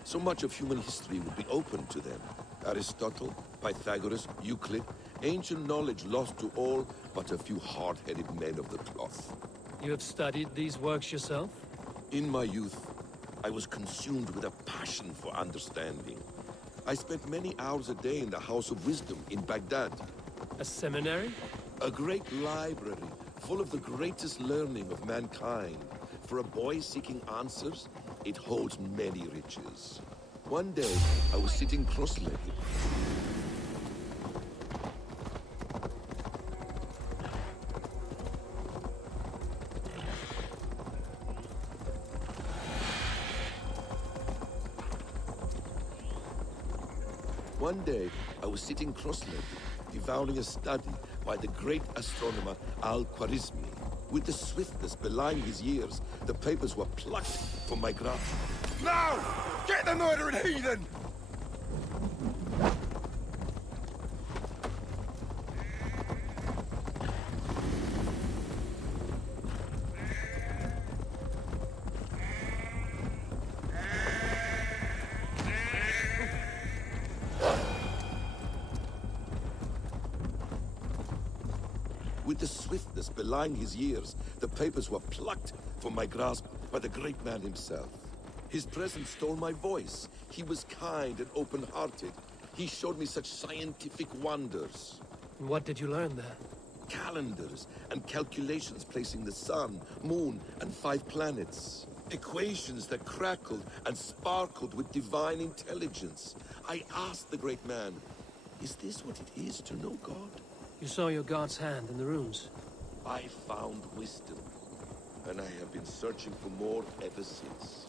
So much of human history would be open to them. Aristotle, Pythagoras, Euclid, ancient knowledge lost to all but a few hard-headed men of the cloth. You have studied these works yourself? In my youth, I was consumed with a passion for understanding. I spent many hours a day in the House of Wisdom in Baghdad. A seminary? A great library, full of the greatest learning of mankind. For a boy seeking answers, it holds many riches. One day, I was sitting cross-legged. One day, I was sitting cross-legged, devouring a study by the great astronomer Al-Khwarizmi. With the swiftness belying his years, the papers were plucked from my grasp. Now! Get the murdering heathen! With the swiftness belying his years, the papers were plucked from my grasp by the great man himself. His presence stole my voice. He was kind and open-hearted. He showed me such scientific wonders. And what did you learn there? Calendars and calculations placing the sun, moon, and 5 planets. Equations that crackled and sparkled with divine intelligence. I asked the great man, is this what it is to know God? You saw your god's hand in the runes. I found wisdom, and I have been searching for more ever since.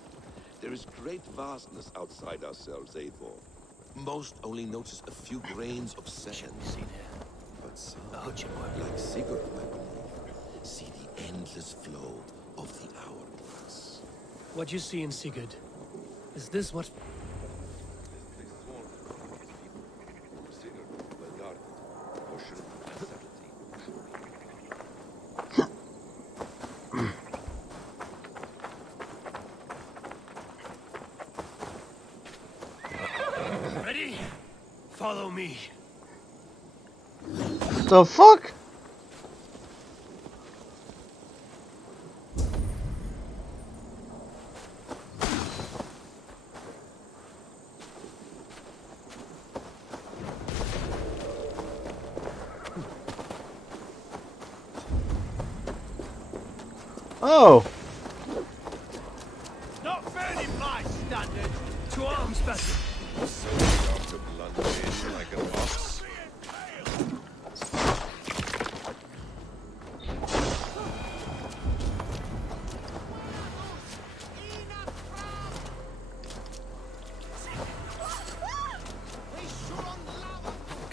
There is great vastness outside ourselves, Eivor. Most only notice a few grains of sand. But some, like Sigurd, I believe, see the endless flow of the hourglass. What you see in Sigurd, is this what... Ready? Follow me. The fuck? Oh. Not fair in my standard. To arms, Basim. So sharp to blunder in like an ox.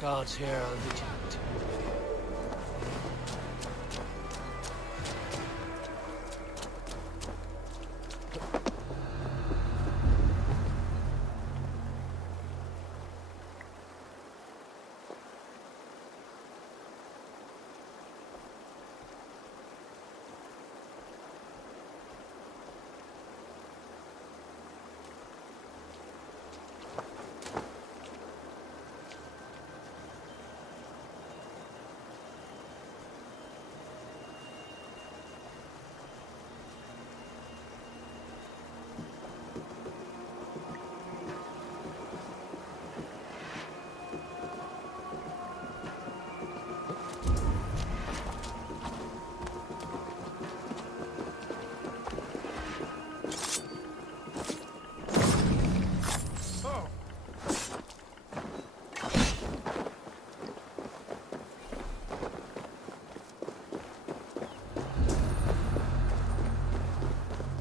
guards here are vigilant.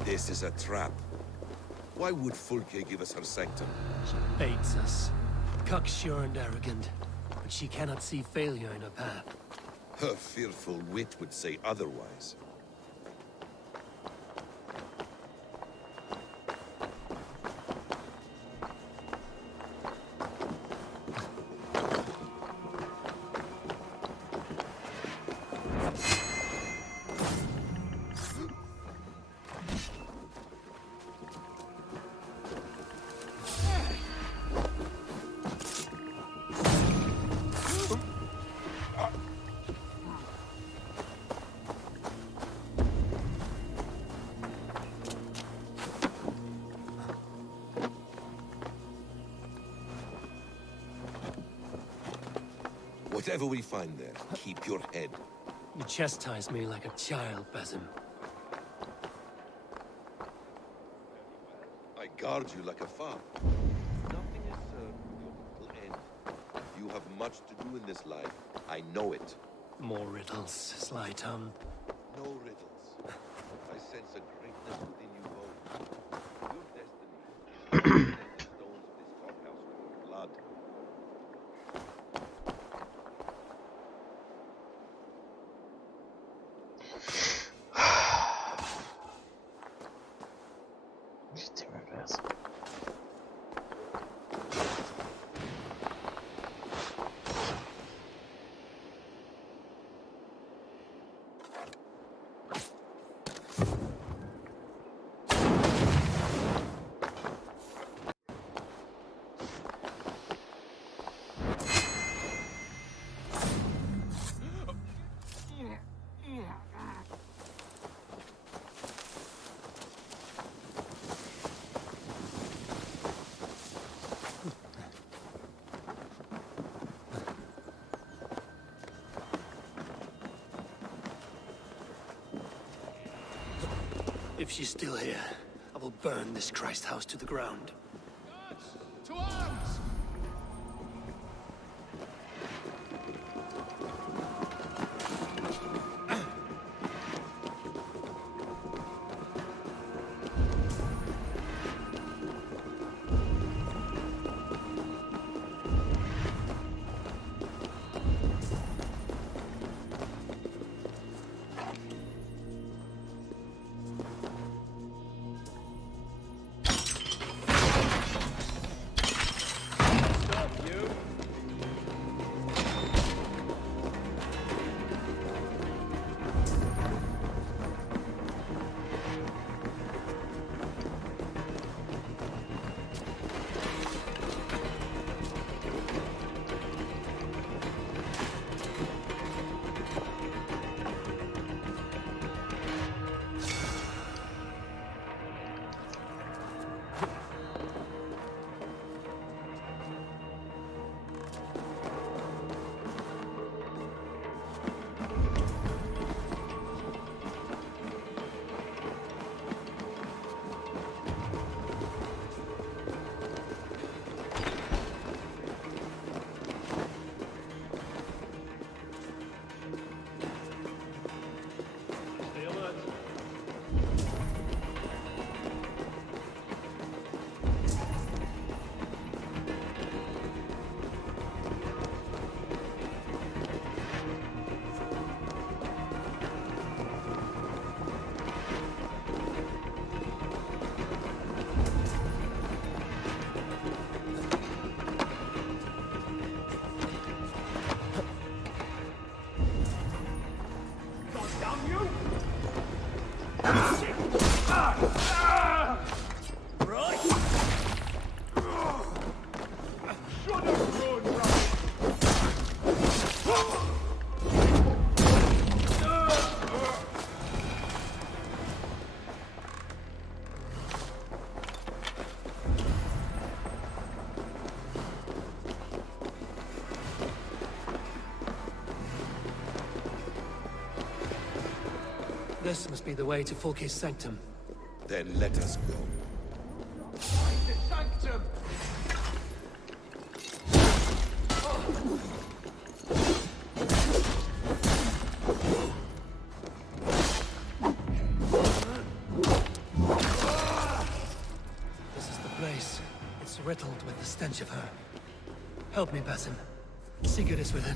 This is a trap. Why would Fulke give us her sanctum? She baits us. Cocksure and arrogant, but she cannot see failure in her path. Her fearful wit would say otherwise. Whatever we find there, keep your head. You chastise me like a child, Basim. I guard you like a father. Nothing is served with your little end. You have much to do in this life. I know it. More riddles, Sly Tom. No riddles. I sense a greatness within you both. Your destiny is the stones of this courthouse with your blood. If she's still here, I will burn this Christ house to the ground. To arms! This must be the way to Fulke's sanctum. Then let us go. The sanctum! This is the place. It's riddled with the stench of her. Help me, Basim. Sigurd is within.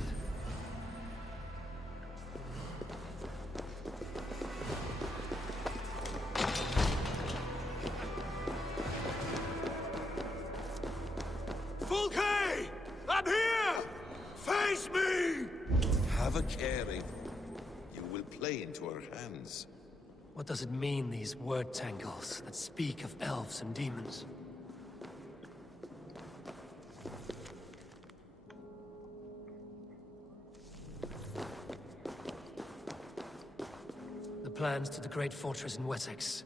Fulke! I'm here! Face me! Have a care, Eivor. You will play into our hands. What does it mean, these word tangles that speak of elves and demons? The plans to the great fortress in Wessex.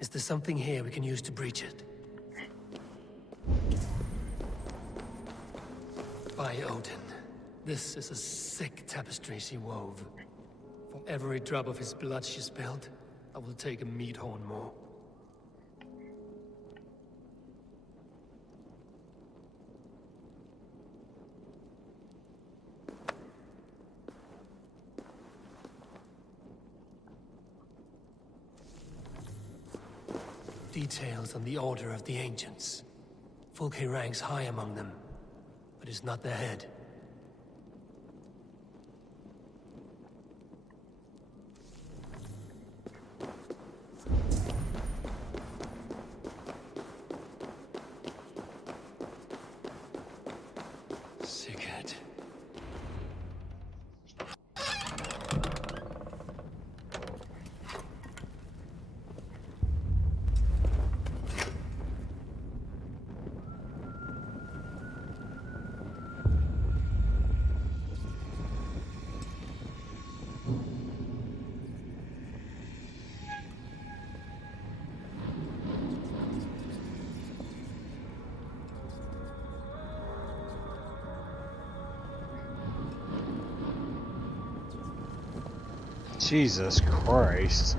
Is there something here we can use to breach it? By Odin, this is a sick tapestry she wove. For every drop of his blood she spilled, I will take a meat horn more. Details on the Order of the Ancients. Fulke ranks high among them, but is not their head. Sigurd. Jesus Christ.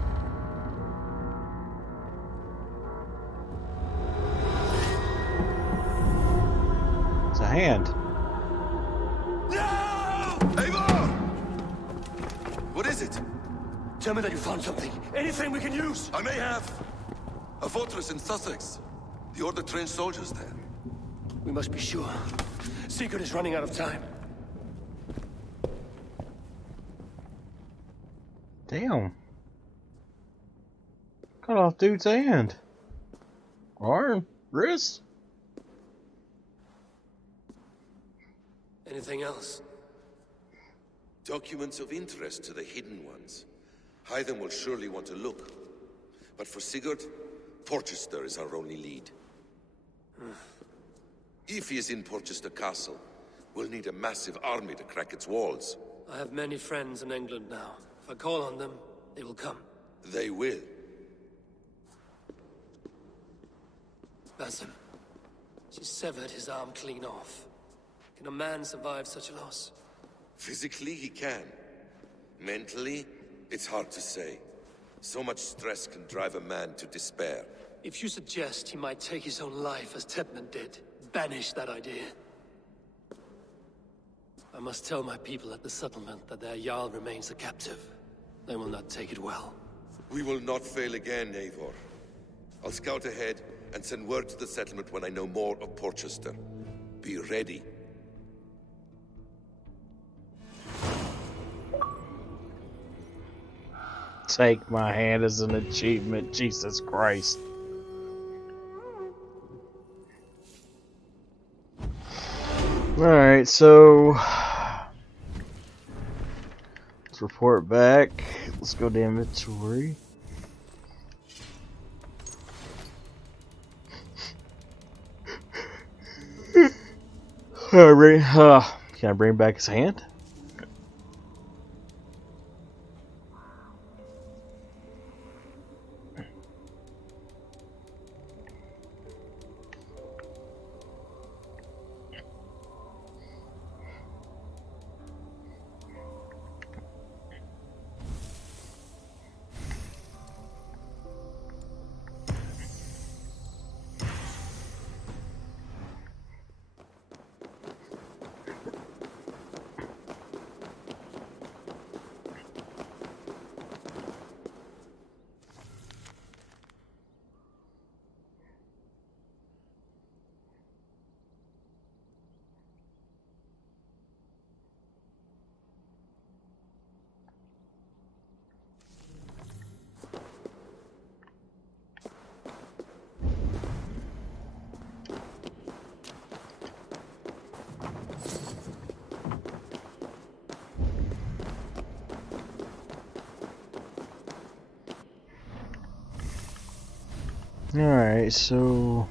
It's a hand. Eivor! What is it? Tell me that you found something. Anything we can use. I may have. A fortress in Sussex. The Order trained soldiers there. We must be sure. Sigurd is running out of time. Damn. Cut off dude's hand. Arm. Wrist. Anything else? Documents of interest to the Hidden Ones. Hythen will surely want to look. But for Sigurd, Porchester is our only lead. If he is in Porchester Castle, we'll need a massive army to crack its walls. I have many friends in England now. If I call on them, they will come. They will. Basim. She severed his arm clean off. Can a man survive such a loss? Physically, he can. Mentally, it's hard to say. So much stress can drive a man to despair. If you suggest he might take his own life as Tedman did, banish that idea. I must tell my people at the settlement that their Jarl remains a captive. They will not take it well. We will not fail again, Eivor. I'll scout ahead and send word to the settlement when I know more of Porchester. Be ready. Take my hand as an achievement, Jesus Christ. Alright, so let's report back. Let's go to inventory. Can I bring back his hand? Alright, so...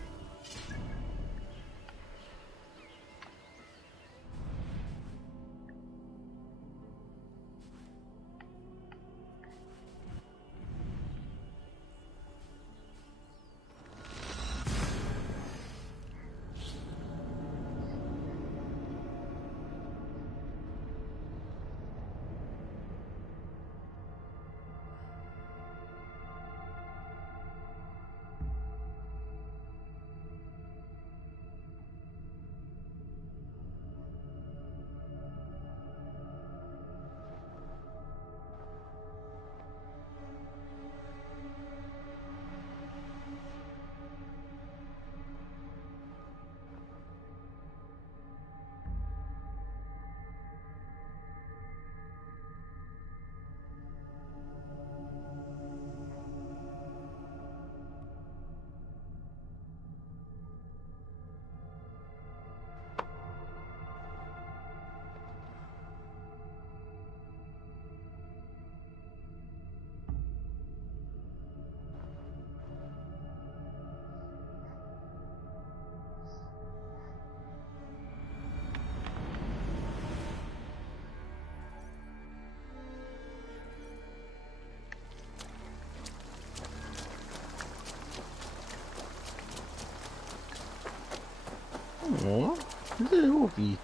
Oh, the wolfie.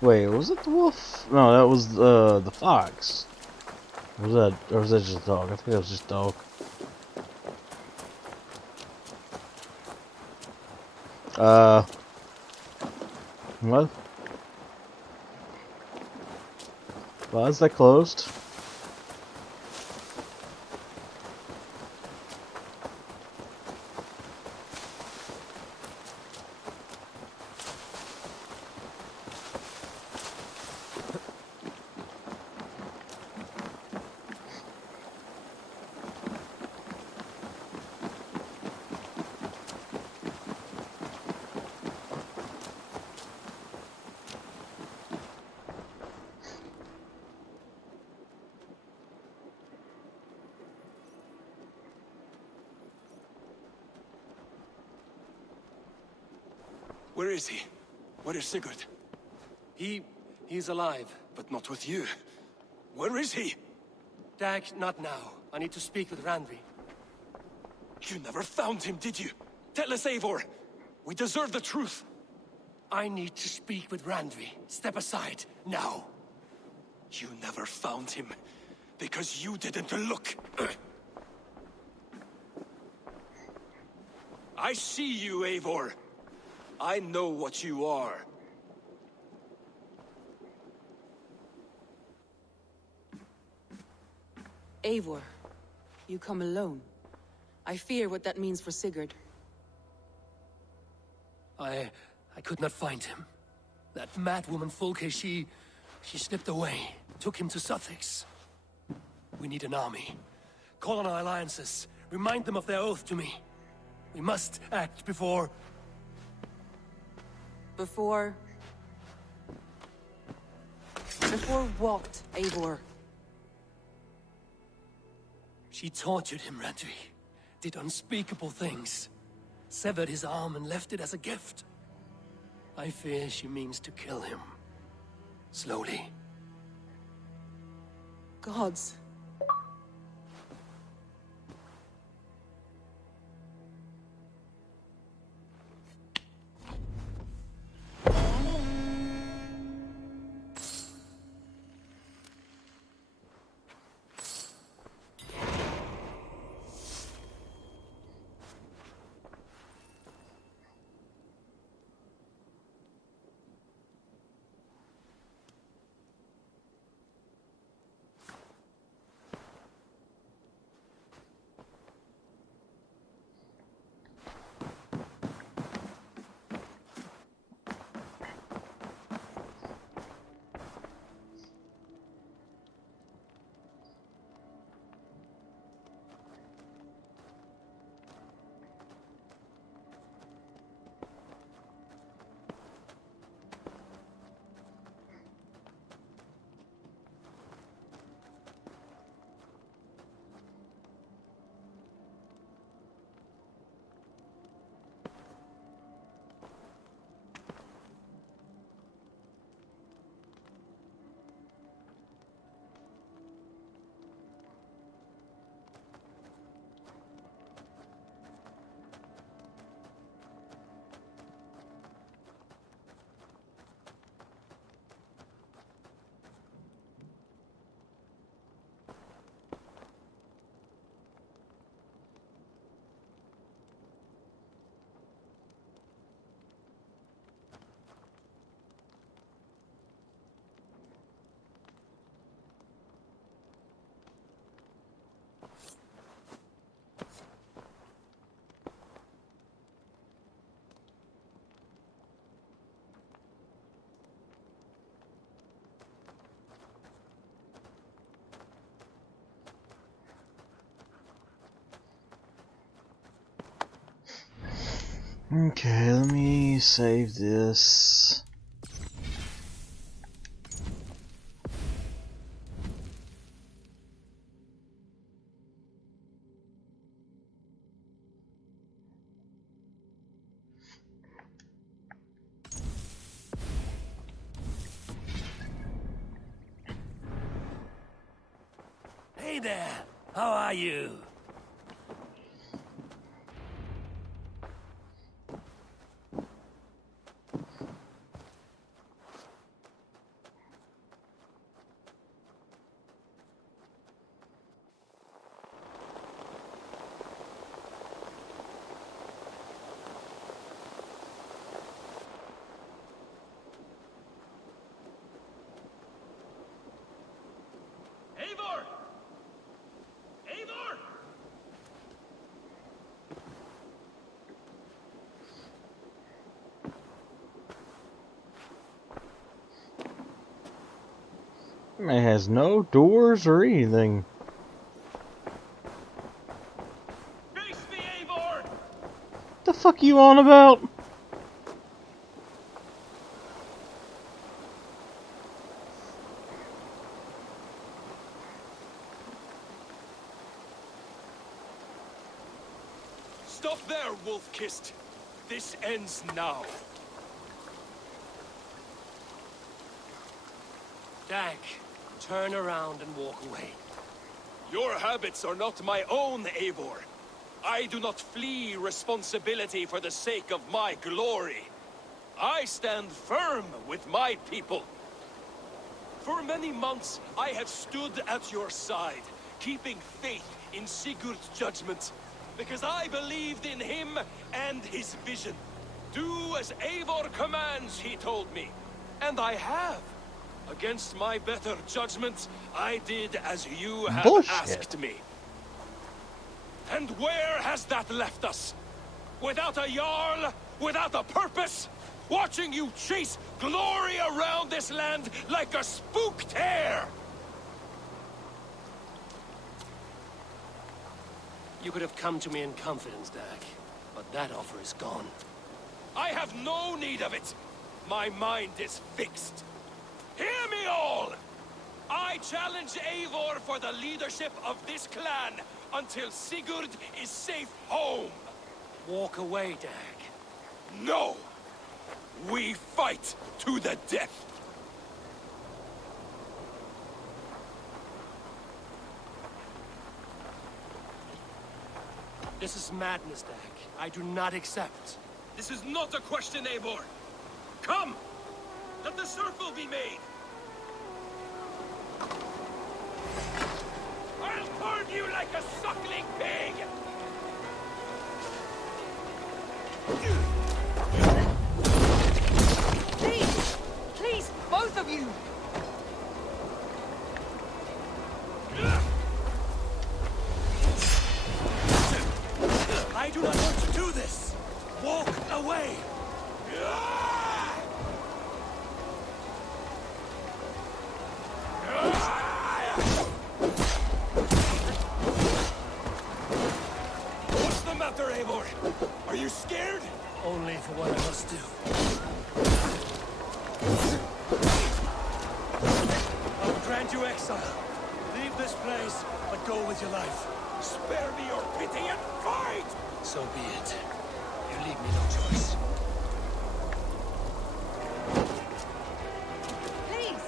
Wait, was it the wolf? No, that was the fox. Was that, or was that just a dog? I think that was just a dog. What? Why is that closed? Where is he? Where is Sigurd? He's alive. But not with you. Where is he? Dag, not now. I need to speak with Randvi. You never found him, did you? Tell us, Eivor. We deserve the truth. I need to speak with Randvi. Step aside, now. You never found him, because you didn't look. I see you, Eivor. I know what you are. Eivor, you come alone. I fear what that means for Sigurd. I could not find him. That mad woman Folke, she slipped away. Took him to Sussex. We need an army. Call on our alliances. Remind them of their oath to me. We must act before... Before what, Eivor? She tortured him, Randvi. Did unspeakable things. Severed his arm and left it as a gift. I fear she means to kill him. Slowly. Gods. Okay, let me save this. Hey there, how are you? Eivor! Eivor! It has no doors or anything. Face me, Eivor! The fuck you on about? Stop there, Wolf-Kissed. This ends now. Dag, turn around and walk away. Your habits are not my own, Eivor. I do not flee responsibility for the sake of my glory. I stand firm with my people. For many months, I have stood at your side, keeping faith in Sigurd's judgment, because I believed in him and his vision. Do as Eivor commands, he told me. And I have. Against my better judgment, I did as you have asked me. And where has that left us? Without a Jarl? Without a purpose? Watching you chase glory around this land like a spooked hare! You could have come to me in confidence, Dag, but that offer is gone. I have no need of it! My mind is fixed. Hear me all! I challenge Eivor for the leadership of this clan until Sigurd is safe home. Walk away, Dag. No! We fight to the death! This is madness, Dag. I do not accept. This is not a question, Eivor! Come! Let the circle be made! I'll turn you like a suckling pig! Please! Please, both of you! I do not want to do this! Walk away! What's the matter, Eivor? Are you scared? Only for what I must do. I will grant you exile. Leave this place, but go with your life. Spare me your pity and fight! So be it. You leave me no choice. Please!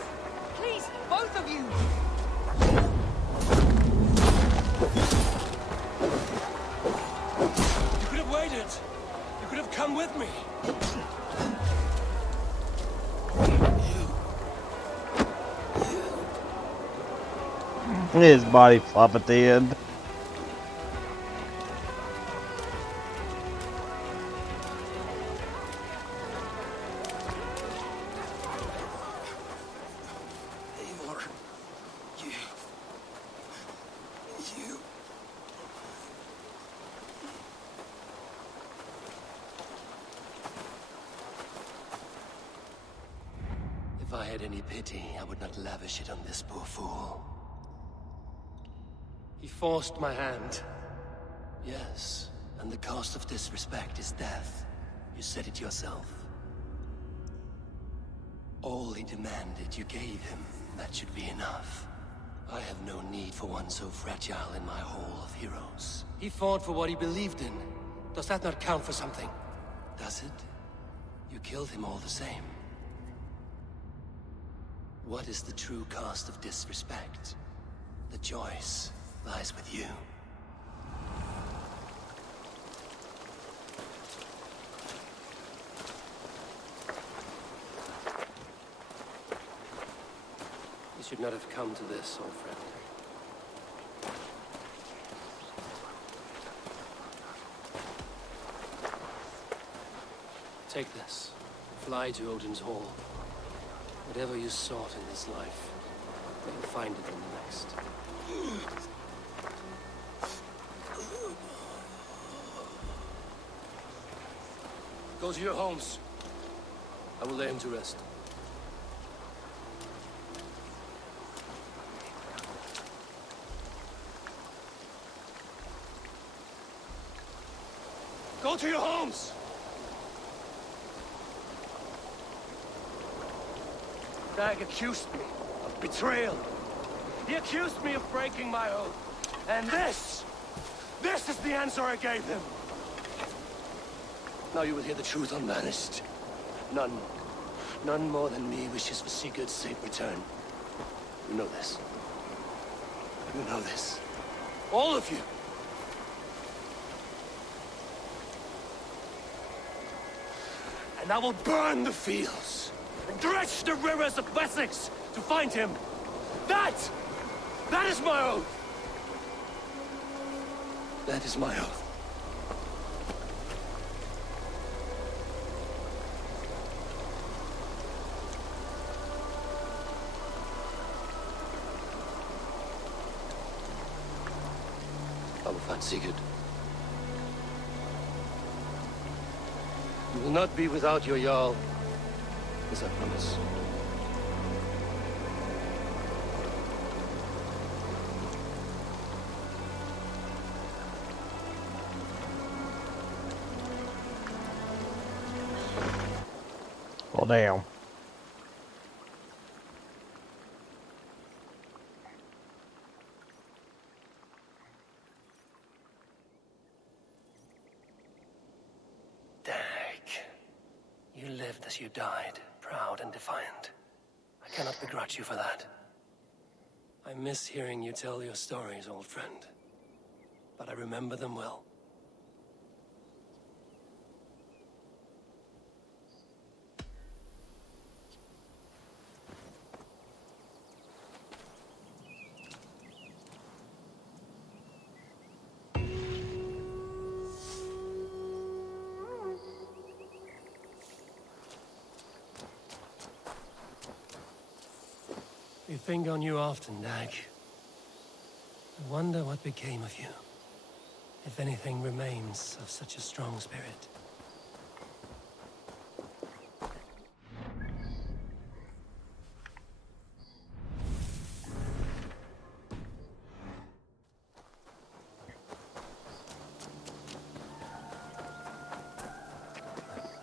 Please, both of you! You could have waited. You could have come with me. His body flop at the end. Eivor, you... If I had any pity, I would not lavish it on this poor fool. He forced my hand. Yes, and the cost of disrespect is death. You said it yourself. All he demanded, you gave him. That should be enough. I have no need for one so fragile in my hall of heroes. He fought for what he believed in. Does that not count for something? Does it? You killed him all the same. What is the true cost of disrespect? The choice lies with you. You should not have come to this, old friend. Take this. Fly to Odin's Hall. Whatever you sought in this life, you'll find it in the next. Go to your homes. I will lay him to rest. Go to your homes! Dag accused me of betrayal. He accused me of breaking my oath. And this is the answer I gave him. Now you will hear the truth unbanished. None more than me wishes for Sigurd's safe return. You know this. You know this. All of you. And I will burn the fields and dredge the rivers of Wessex to find him. That is my oath. That is my oath. I will find Sigurd. You will not be without your Jarl, as I promise. Well, damn. You lived as you died, proud and defiant. I cannot begrudge you for that. I miss hearing you tell your stories, old friend. But I remember them well. We think on you often, Dag. I wonder what became of you. If anything remains of such a strong spirit.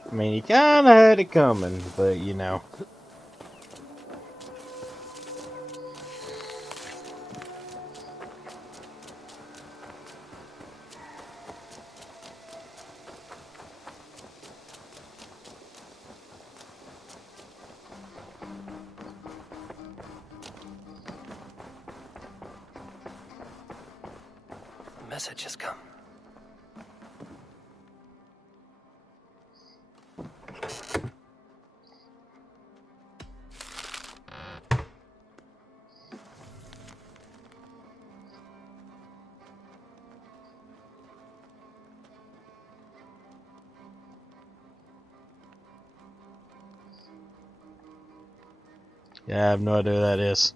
I mean, he kinda had it coming, but you know. A message has come. Yeah, I have no idea who that is.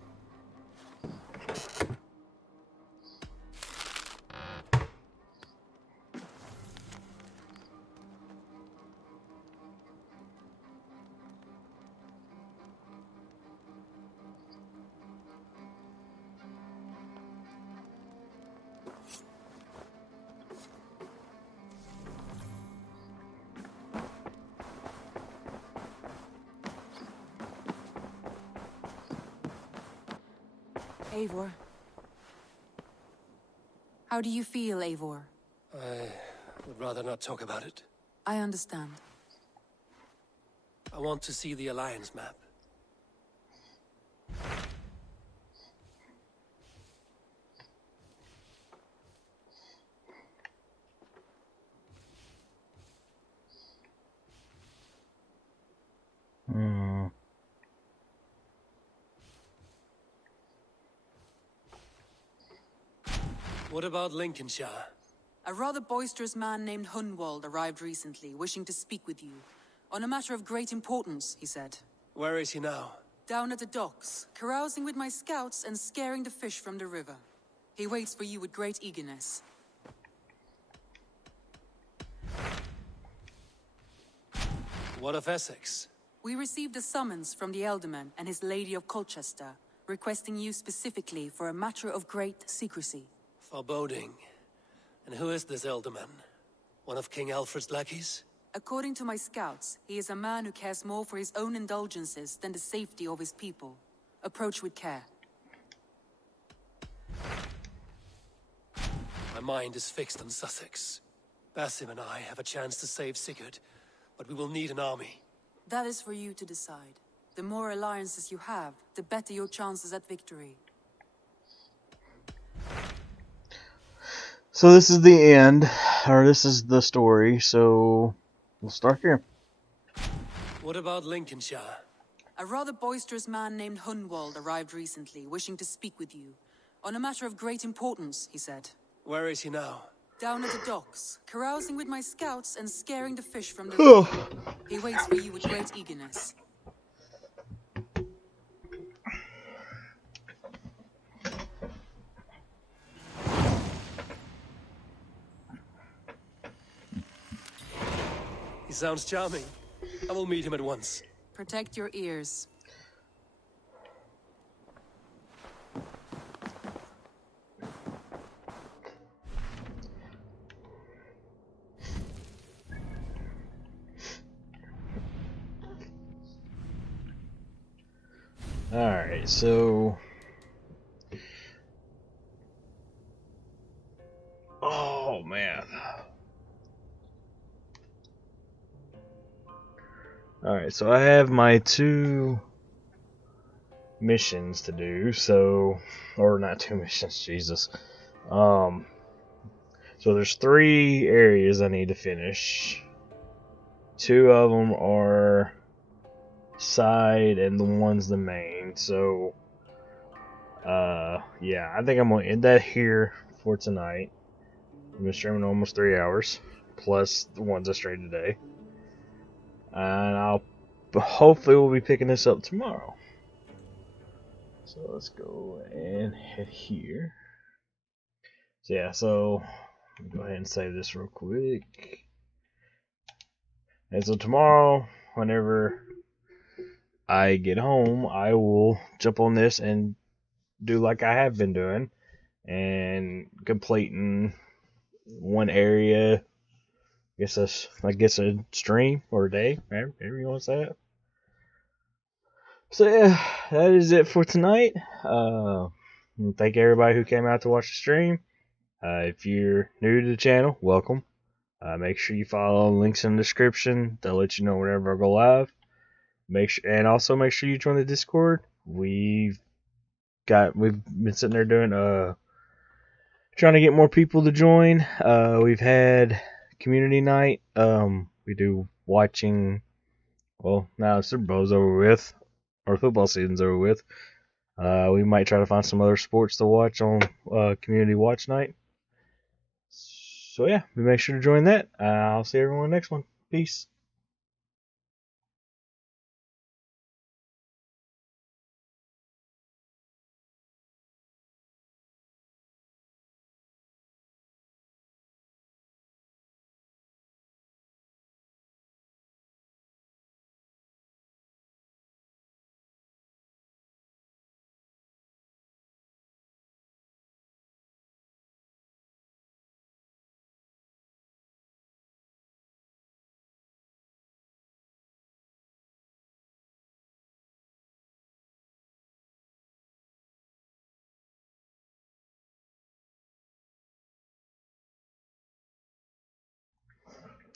Eivor. How do you feel, Eivor? I would rather not talk about it. I understand. I want to see the Alliance map. What about Lincolnshire? A rather boisterous man named Hunwald arrived recently, wishing to speak with you. On a matter of great importance, he said. Where is he now? Down at the docks, carousing with my scouts and scaring the fish from the river. He waits for you with great eagerness. What of Essex? We received a summons from the Ealdorman and his Lady of Colchester, requesting you specifically for a matter of great secrecy. Foreboding. And who is this Ealdorman? One of King Alfred's lackeys? According to my scouts, he is a man who cares more for his own indulgences than the safety of his people. Approach with care. My mind is fixed on Sussex. Basim and I have a chance to save Sigurd, but we will need an army. That is for you to decide. The more alliances you have, the better your chances at victory. So this is the end, or this is the story, so we'll start here. What about Lincolnshire? A rather boisterous man named Hunwald arrived recently, wishing to speak with you. On a matter of great importance, he said. Where is he now? Down at the docks, carousing with my scouts and scaring the fish from the river. He waits for you with great eagerness. He sounds charming. I will meet him at once. Protect your ears. Alright, so... Oh, man. Alright, so I have my 2 missions to do, so... Or not 2 missions, Jesus. So there's 3 areas I need to finish. 2 of them are side and the one's the main, so... yeah, I think I'm going to end that here for tonight. I've been streaming almost 3 hours, plus the ones I streamed today. And hopefully we'll be picking this up tomorrow. So let's go and head here. So yeah, so go ahead and save this real quick. And so tomorrow, whenever I get home, I will jump on this and do like I have been doing and completing one area. I guess a stream or a day, whatever you want to say it. So yeah, that is it for tonight. Thank everybody who came out to watch the stream. If you're new to the channel, welcome. Make sure you follow links in the description. They'll let you know whenever I go live. Also make sure you join the Discord. We've been sitting there doing trying to get more people to join. We've had community night. We do watching. Well, now the Super Bowl's over with, or football season's over with. We might try to find some other sports to watch on community watch night. So yeah, make sure to join that. I'll see everyone next one. Peace.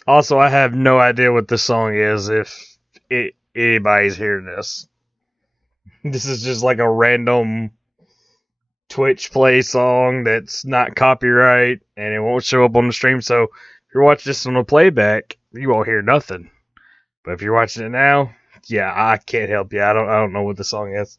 Also, I have no idea what this song is if anybody's hearing this. This is just like a random Twitch play song that's not copyright and it won't show up on the stream. So if you're watching this on a playback, you won't hear nothing. But if you're watching it now, yeah, I can't help you. I don't know what the song is.